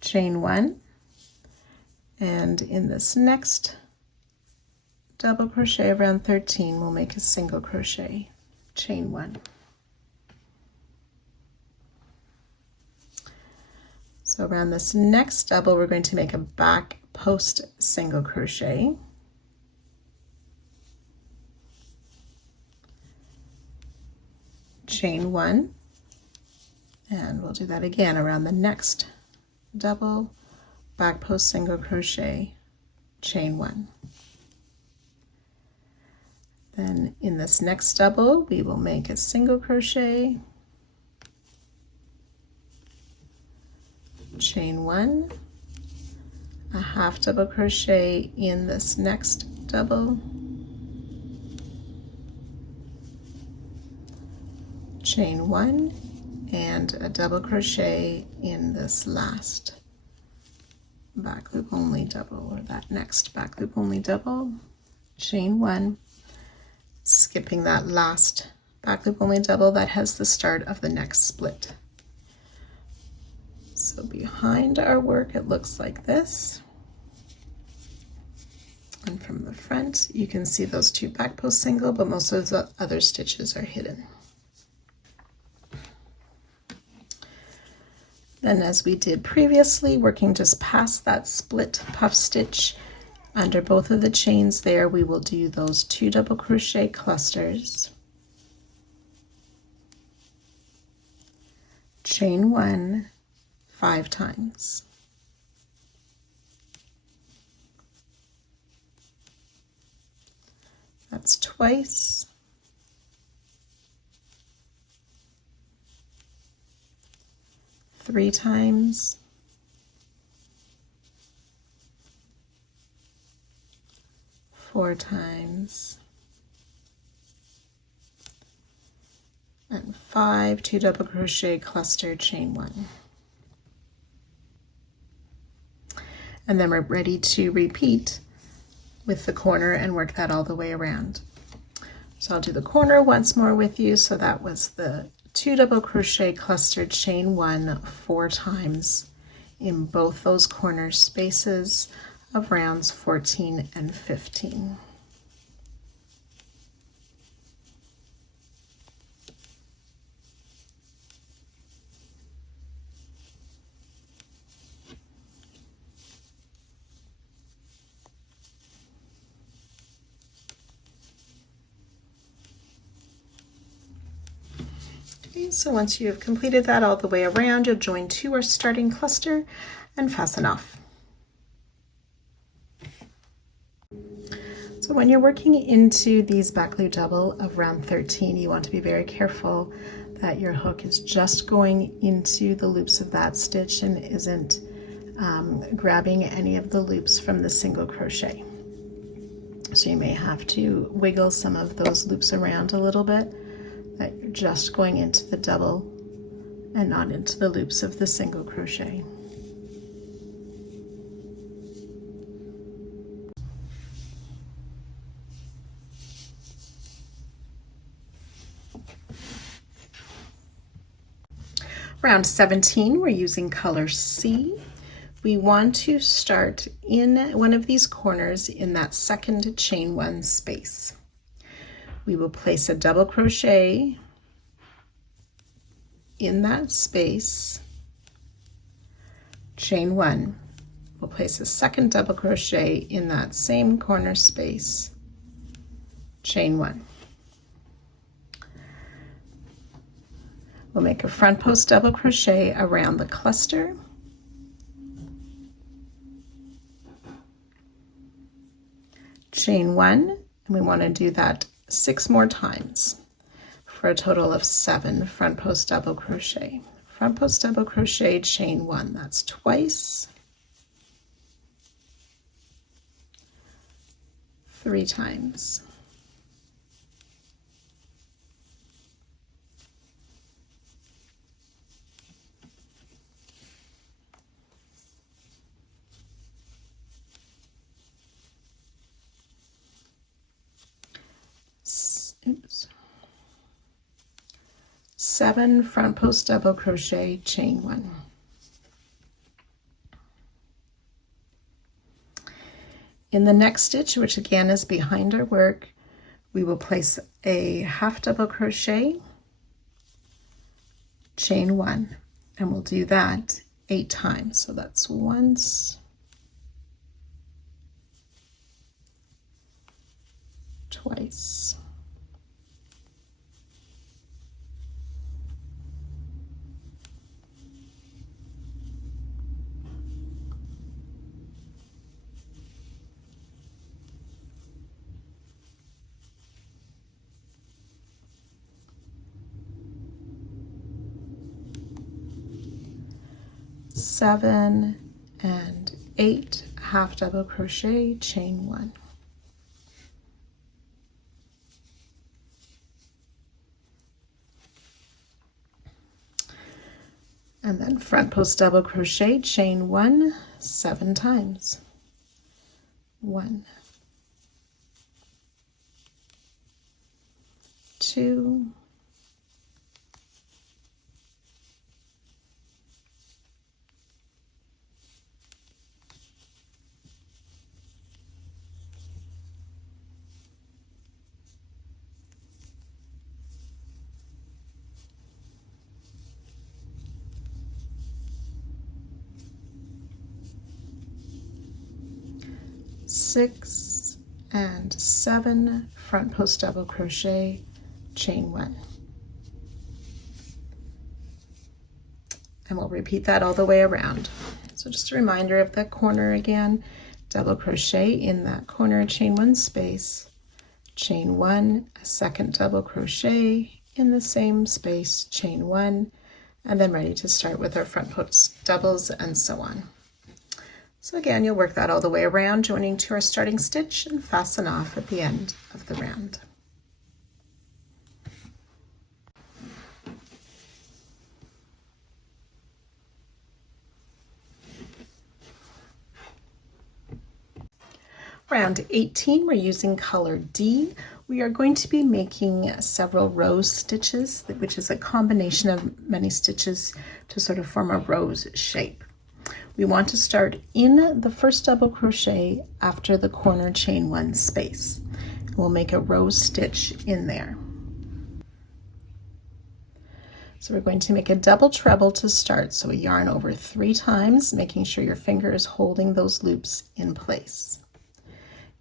chain 1, and in this next double crochet around 13 we'll make a single crochet, chain 1. So around this next double we're going to make a back post single crochet, chain 1, and we'll do that again around the next double, back post single crochet, chain 1. Then in this next double we will make a single crochet, chain one, a half double crochet in this next double, chain one, and a double crochet in this last back loop only double, or that next back loop only double, chain one, skipping that last back loop only double that has the start of the next split. So behind our work it looks like this, and from the front you can see those two back post single, but most of the other stitches are hidden. Then, as we did previously, working just past that split puff stitch under both of the chains there, we will do those 2 double crochet clusters, chain 1 5 times, that's twice, 3 times, 4 times, and 5 2 double crochet cluster, chain 1. And then we're ready to repeat with the corner and work that all the way around. So I'll do the corner once more with you. So that was the 2 double crochet cluster, chain 1 4 times in both those corner spaces of rounds 14 and 15. Okay, so once you have completed that all the way around, you'll join to our starting cluster and fasten off. So when you're working into these back loop double of round 13, you want to be very careful that your hook is just going into the loops of that stitch and isn't grabbing any of the loops from the single crochet. So you may have to wiggle some of those loops around a little bit, that you're just going into the double and not into the loops of the single crochet. Round 17, we're using color C. We want to start in one of these corners in that second chain 1 space. We will place a double crochet in that space, chain 1. We'll place a second double crochet in that same corner space, chain 1. We'll make a front post double crochet around the cluster, chain 1, and we want to do that 6 more times for a total of 7 front post double crochet. Front post double crochet, chain 1, that's twice, 3 times, oops, 7 front post double crochet, chain 1. In the next stitch, which again is behind our work, we will place a half double crochet, chain 1, and we'll do that 8 times. So that's once, twice, 7 and 8 half double crochet, chain 1. And then front post double crochet, chain 1 7 times. 1, 2, 6 and 7 front post double crochet, chain 1. And we'll repeat that all the way around. So just a reminder of that corner again, double crochet in that corner, chain 1 space, chain 1, a second double crochet in the same space, chain 1, and then ready to start with our front post doubles and so on. So again, you'll work that all the way around, joining to our starting stitch and fasten off at the end of the round. Round 18, we're using color D. We are going to be making several rose stitches, which is a combination of many stitches to sort of form a rose shape. We want to start in the first double crochet after the corner chain 1 space. We'll make a rose stitch in there. So we're going to make a double treble to start. So we yarn over 3 times, making sure your finger is holding those loops in place.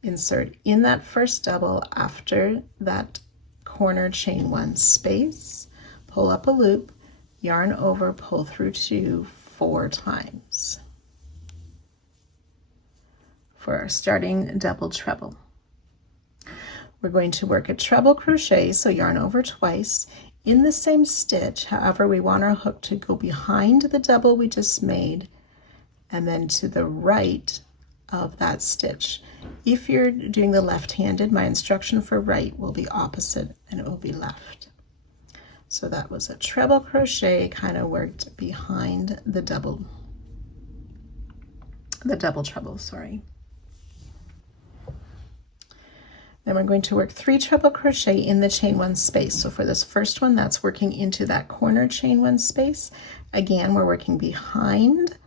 Insert in that first double after that corner chain 1 space, pull up a loop, yarn over, pull through 2 4 times for our starting double treble. We're going to work a treble crochet, so yarn over twice in the same stitch. However, we want our hook to go behind the double we just made and then to the right of that stitch. If you're doing the left-handed, my instruction for right will be opposite and it will be left. So that was a treble crochet, kind of worked behind the double treble, sorry. Then we're going to work 3 treble crochet in the chain 1 space. So for this first one, that's working into that corner chain 1 space. Again, we're working behind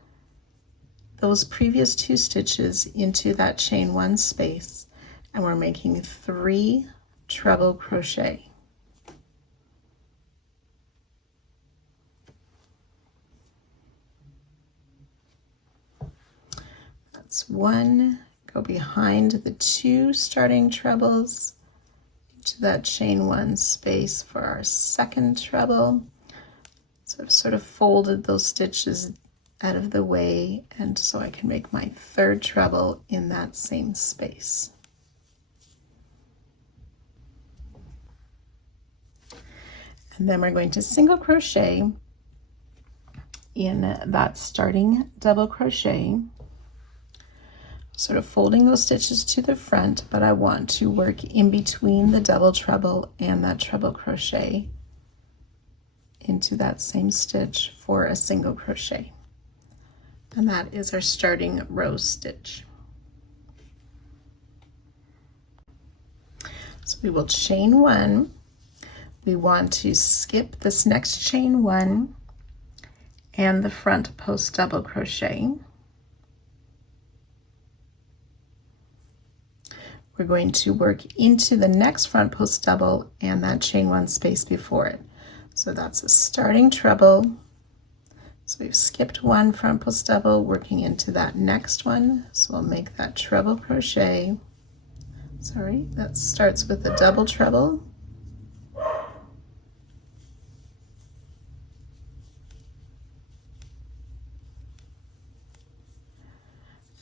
those previous 2 stitches into that chain 1 space, and we're making 3 treble crochet. That's 1, go behind the 2 starting trebles into that chain 1 space for our second treble. So I've sort of folded those stitches out of the way, and so I can make my third treble in that same space. And then we're going to single crochet in that starting double crochet, sort of folding those stitches to the front, but I want to work in between the double treble and that treble crochet into that same stitch for a single crochet. And that is our starting rose stitch. So we will chain 1. We want to skip this next chain 1 and the front post double crochet. We're going to work into the next front post double and that chain 1 space before it. So that's a starting treble. So we've skipped 1 front post double, working into that next one. So we'll make that treble crochet. Sorry, that starts with a double treble.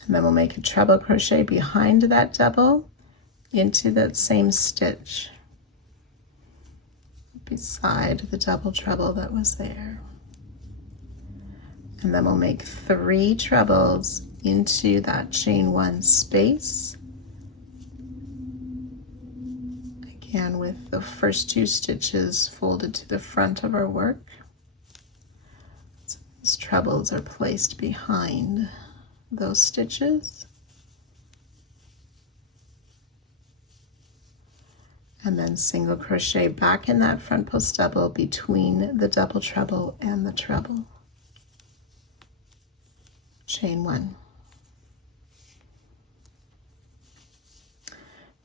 And then we'll make a treble crochet behind that double into that same stitch beside the double treble that was there. And then we'll make 3 trebles into that chain 1 space. Again, with the first 2 stitches folded to the front of our work. So these trebles are placed behind those stitches. And then single crochet back in that front post double between the double treble and the treble. Chain 1.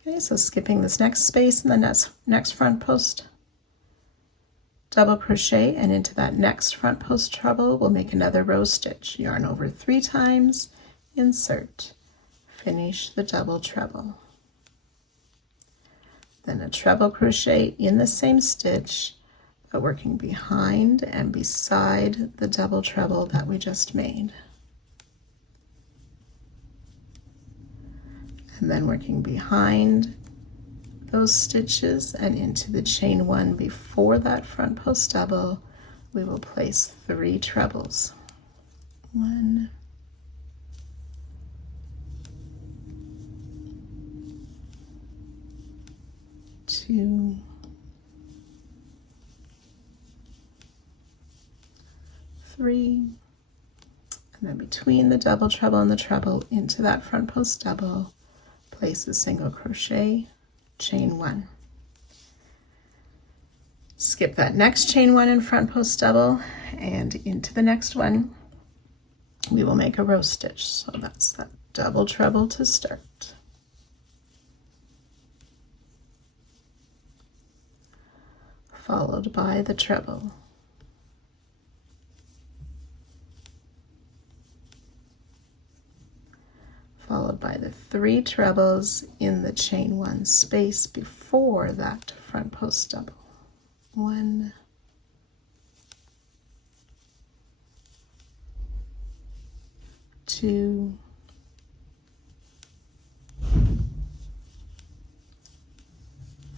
Okay, so skipping this next space in the next front post, double crochet, and into that next front post treble we'll make another row stitch. Yarn over 3 times, insert, finish the double treble. Then a treble crochet in the same stitch, but working behind and beside the double treble that we just made. And then working behind those stitches and into the chain 1 before that front post double, we will place 3 trebles. 1, 2, 3, and then between the double treble and the treble into that front post double, place a single crochet, chain 1. Skip that next chain 1 in front post double, and into the next one we will make a row stitch. So that's that double treble to start. Followed by the treble. Followed by the 3 trebles in the chain 1 space before that front post double. 1, 2,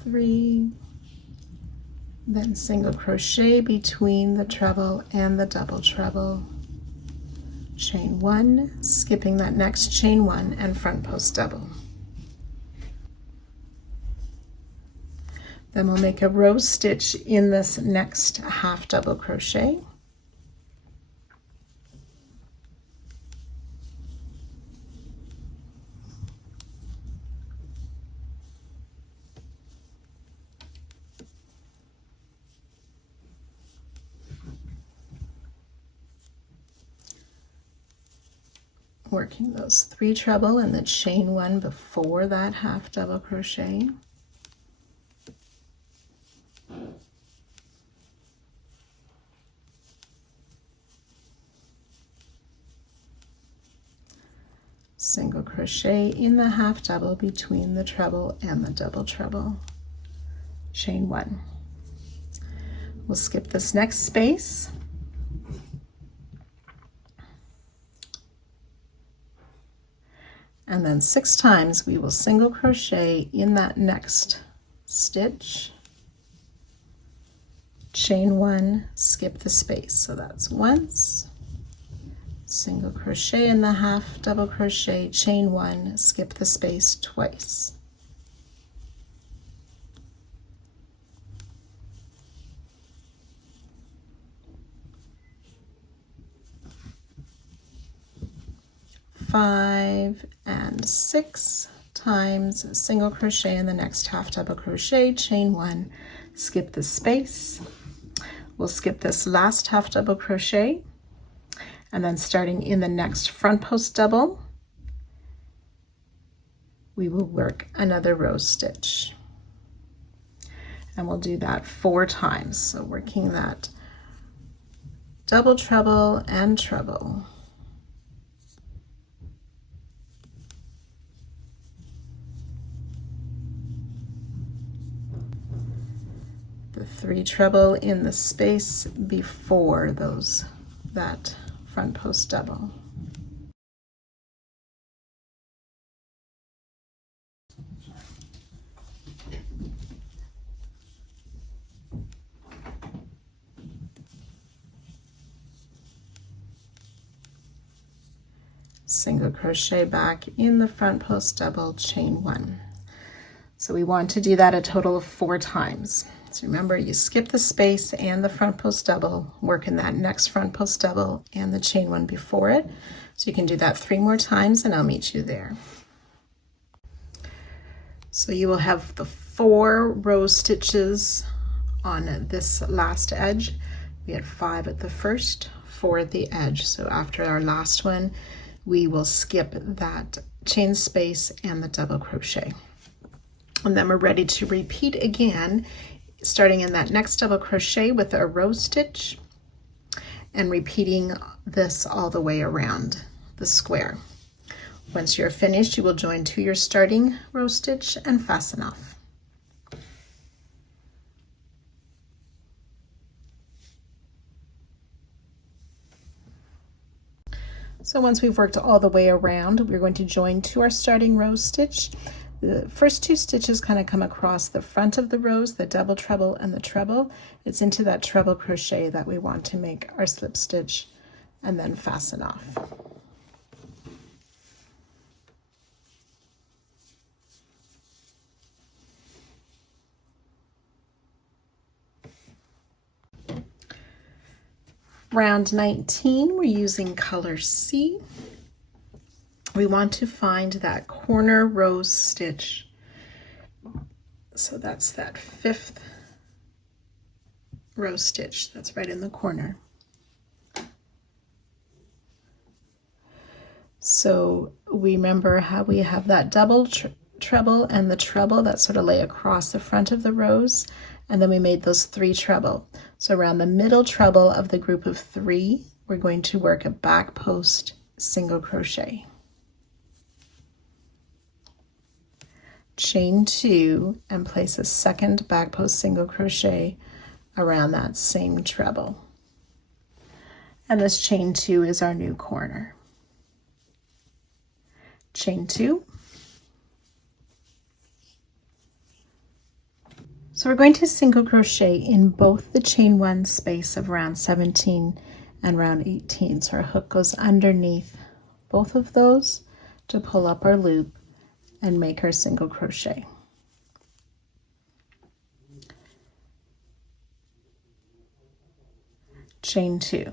3, then single crochet between the treble and the double treble. Chain 1, skipping that next chain 1 and front post double. Then we'll make a row stitch in this next half double crochet. Working those 3 treble and the chain 1 before that half double crochet. Single crochet in the half double between the treble and the double treble. Chain 1. We'll skip this next space. And then 6 times we will single crochet in that next stitch, chain 1, skip the space. So that's once, single crochet in the half double crochet, chain 1, skip the space twice. Five and 6 times single crochet in the next half double crochet, chain 1, skip the space. We'll skip this last half double crochet, and then starting in the next front post double, we will work another row stitch, and we'll do that 4 times. So working that double treble and treble. The 3 treble in the space before that front post double. single crochet back in the front post double, chain 1. So we want to do that a total of 4 times. So remember, you skip the space and the front post double, work in that next front post double and the chain 1 before it. So you can do that 3 more times and I'll meet you there. So you will have the 4 row stitches on this last edge. We had 5 at the first, 4 at the edge. So after our last one, we will skip that chain space and the double crochet. And then we're ready to repeat again, starting in that next double crochet with a row stitch and repeating this all the way around the square. Once you're finished, you will join to your starting row stitch and fasten off. So once we've worked all the way around, we're going to join to our starting row stitch. The first 2 stitches kind of come across the front of the rows, the double treble and the treble. It's into that treble crochet that we want to make our slip stitch and then fasten off. Round 19, we're using color C. We want to find that corner row stitch. So that's that 5th row stitch that's right in the corner. So remember how we have that double treble and the treble that sort of lay across the front of the rows, and then we made those 3 treble. So around the middle treble of the group of 3, we're going to work a back post single crochet. Chain 2 and place a second back post single crochet around that same treble. And this chain 2 is our new corner. Chain 2. So we're going to single crochet in both the chain 1 space of round 17 and round 18. So our hook goes underneath both of those to pull up our loop and make our single crochet. Chain 2.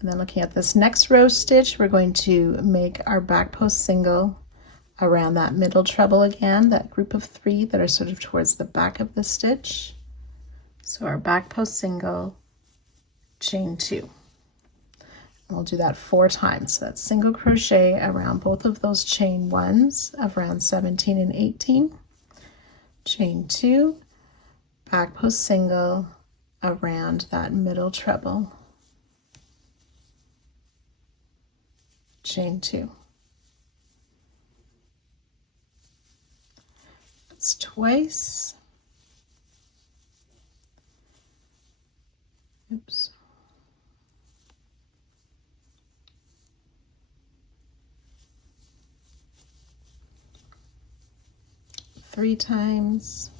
And then looking at this next row stitch, we're going to make our back post single around that middle treble again, that group of 3 that are sort of towards the back of the stitch. So our back post single, chain 2. And we'll do that 4 times. So that's single crochet around both of those chain 1s of round 17 and 18. Chain 2, back post single around that middle treble. Chain 2. It's twice. Oops. Three times.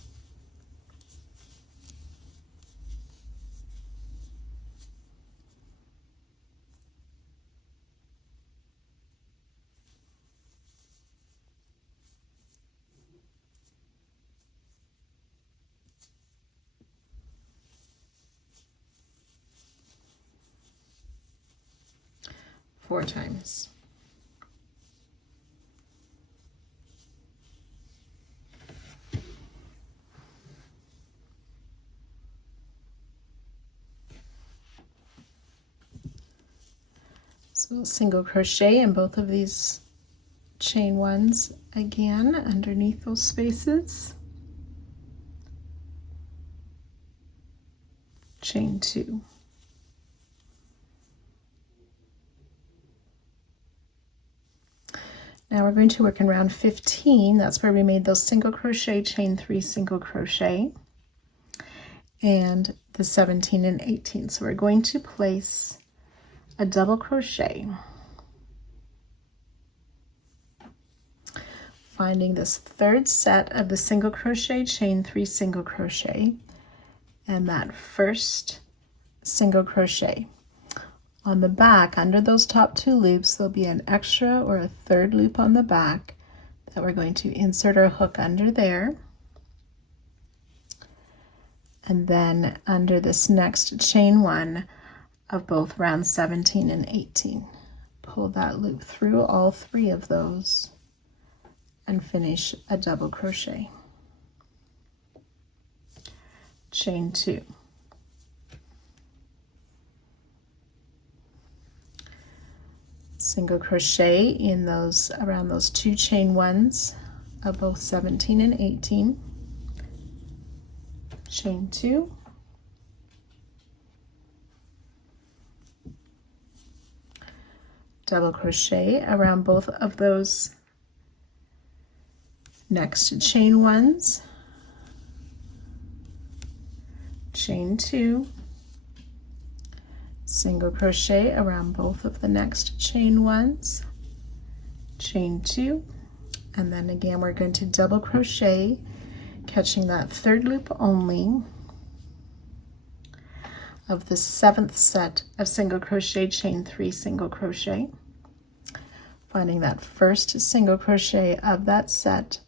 Four times. So we'll single crochet in both of these chain 1s again underneath those spaces. Chain 2. Now we're going to work in round 15. That's where we made those single crochet, chain 3 single crochet, and the 17 and 18. So we're going to place a double crochet, finding this 3rd set of the single crochet, chain 3 single crochet, and that 1st single crochet. On the back, under those top 2 loops, there'll be an extra or a third loop on the back that we're going to insert our hook under there. And then under this next chain 1 of both round 17 and 18, pull that loop through all 3 of those and finish a double crochet. Chain 2. Single crochet in those around those 2 chain 1s of both 17 and 18. Chain 2. Double crochet around both of those next chain 1s. Chain 2. Single crochet around both of the next chain 1s. Chain 2. And then again we're going to double crochet, catching that 3rd loop only of the 7th set of single crochet, chain 3 single crochet, finding that first single crochet of that set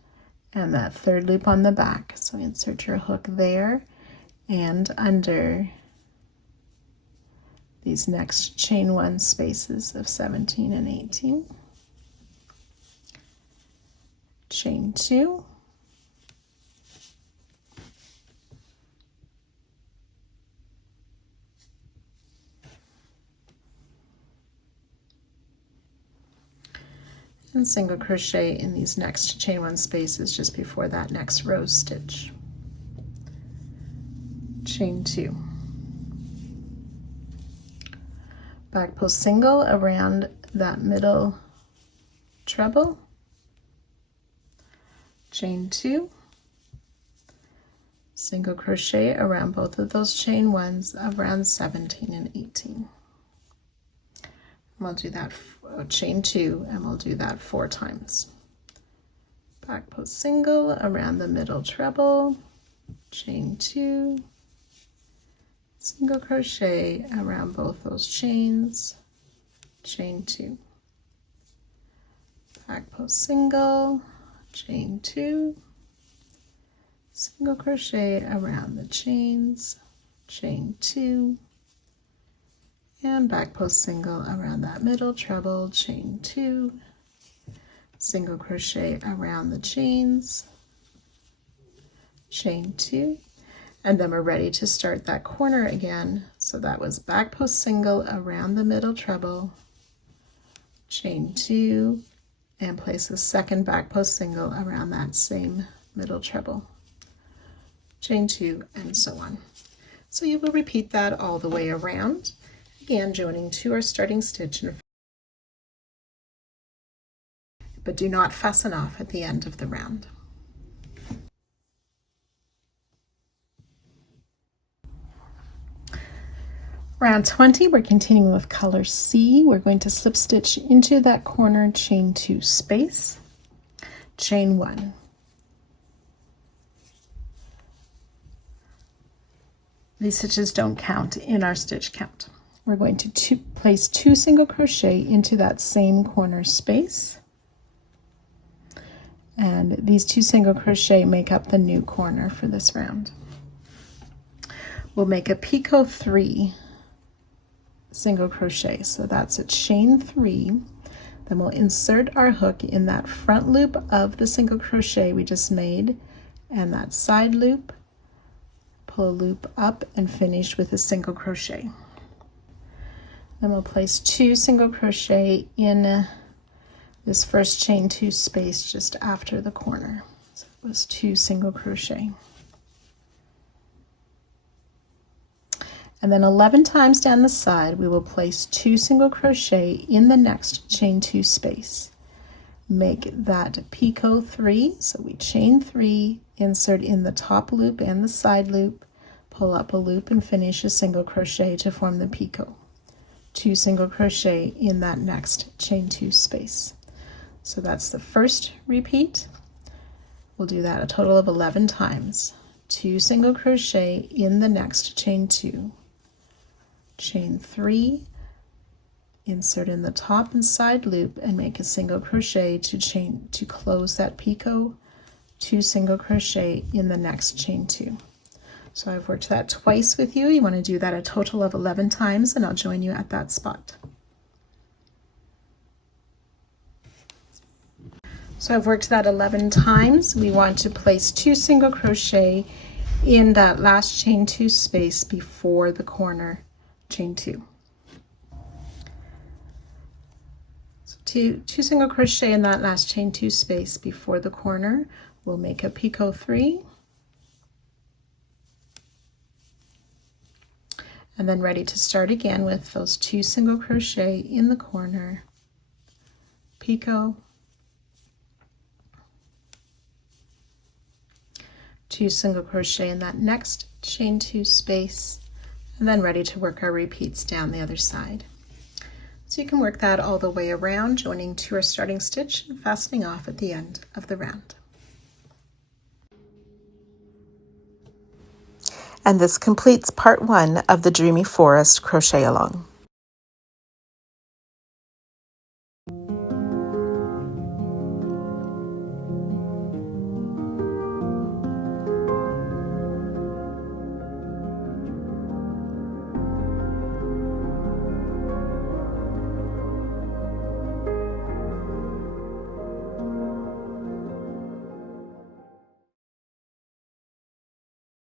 and that 3rd loop on the back. So insert your hook there and under these next chain 1 spaces of 17 and 18. Chain 2. And single crochet in these next chain 1 spaces just before that next rose stitch. Chain 2. Back post single around that middle treble. Chain 2. Single crochet around both of those chain 1s of round 17 and 18. We'll do that chain 2, and we'll do that 4 times. Back post single around the middle treble, chain 2, single crochet around both those chains, chain 2. Back post single, chain 2, single crochet around the chains, chain 2, and back post single around that middle treble, chain 2, single crochet around the chains, chain 2, and then we're ready to start that corner again. So that was back post single around the middle treble, chain 2, and place a second back post single around that same middle treble, chain 2, and so on. So you will repeat that all the way around, again joining to our starting stitch, but do not fasten off at the end of the round. Round 20, we're continuing with color C. We're going to slip stitch into that corner, chain 2 space, chain 1. These stitches don't count in our stitch count. We're going to place 2 single crochet into that same corner space, and these 2 single crochet make up the new corner for this round. We'll make a picot 3 single crochet, so that's a chain 3. Then we'll insert our hook in that front loop of the single crochet we just made, and that side loop, pull a loop up and finish with a single crochet. Then we'll place 2 single crochet in this first chain 2 space just after the corner. So it was 2 single crochet. And then 11 times down the side, we will place 2 single crochet in the next chain 2 space. Make that picot 3, so we chain 3, insert in the top loop and the side loop, pull up a loop and finish a single crochet to form the picot. 2 single crochet in that next chain 2 space. So that's the first repeat. We'll do that a total of 11 times. 2 single crochet in the next chain 2, chain 3, insert in the top and side loop and make a single crochet to close that picot, 2 single crochet in the next chain 2. So I've worked that twice with you. You want to do that a total of 11 times, and I'll join you at that spot. So I've worked that 11 times. We want to place 2 single crochet in that last chain 2 space before the corner chain 2. So two single crochet in that last chain 2 space before the corner. We'll make a picot 3. And then ready to start again with those 2 single crochet in the corner, picot, 2 single crochet in that next chain 2 space, and then ready to work our repeats down the other side. So you can work that all the way around, joining to our starting stitch and fastening off at the end of the round. And this completes part 1 of the Dreamy Forest crochet along.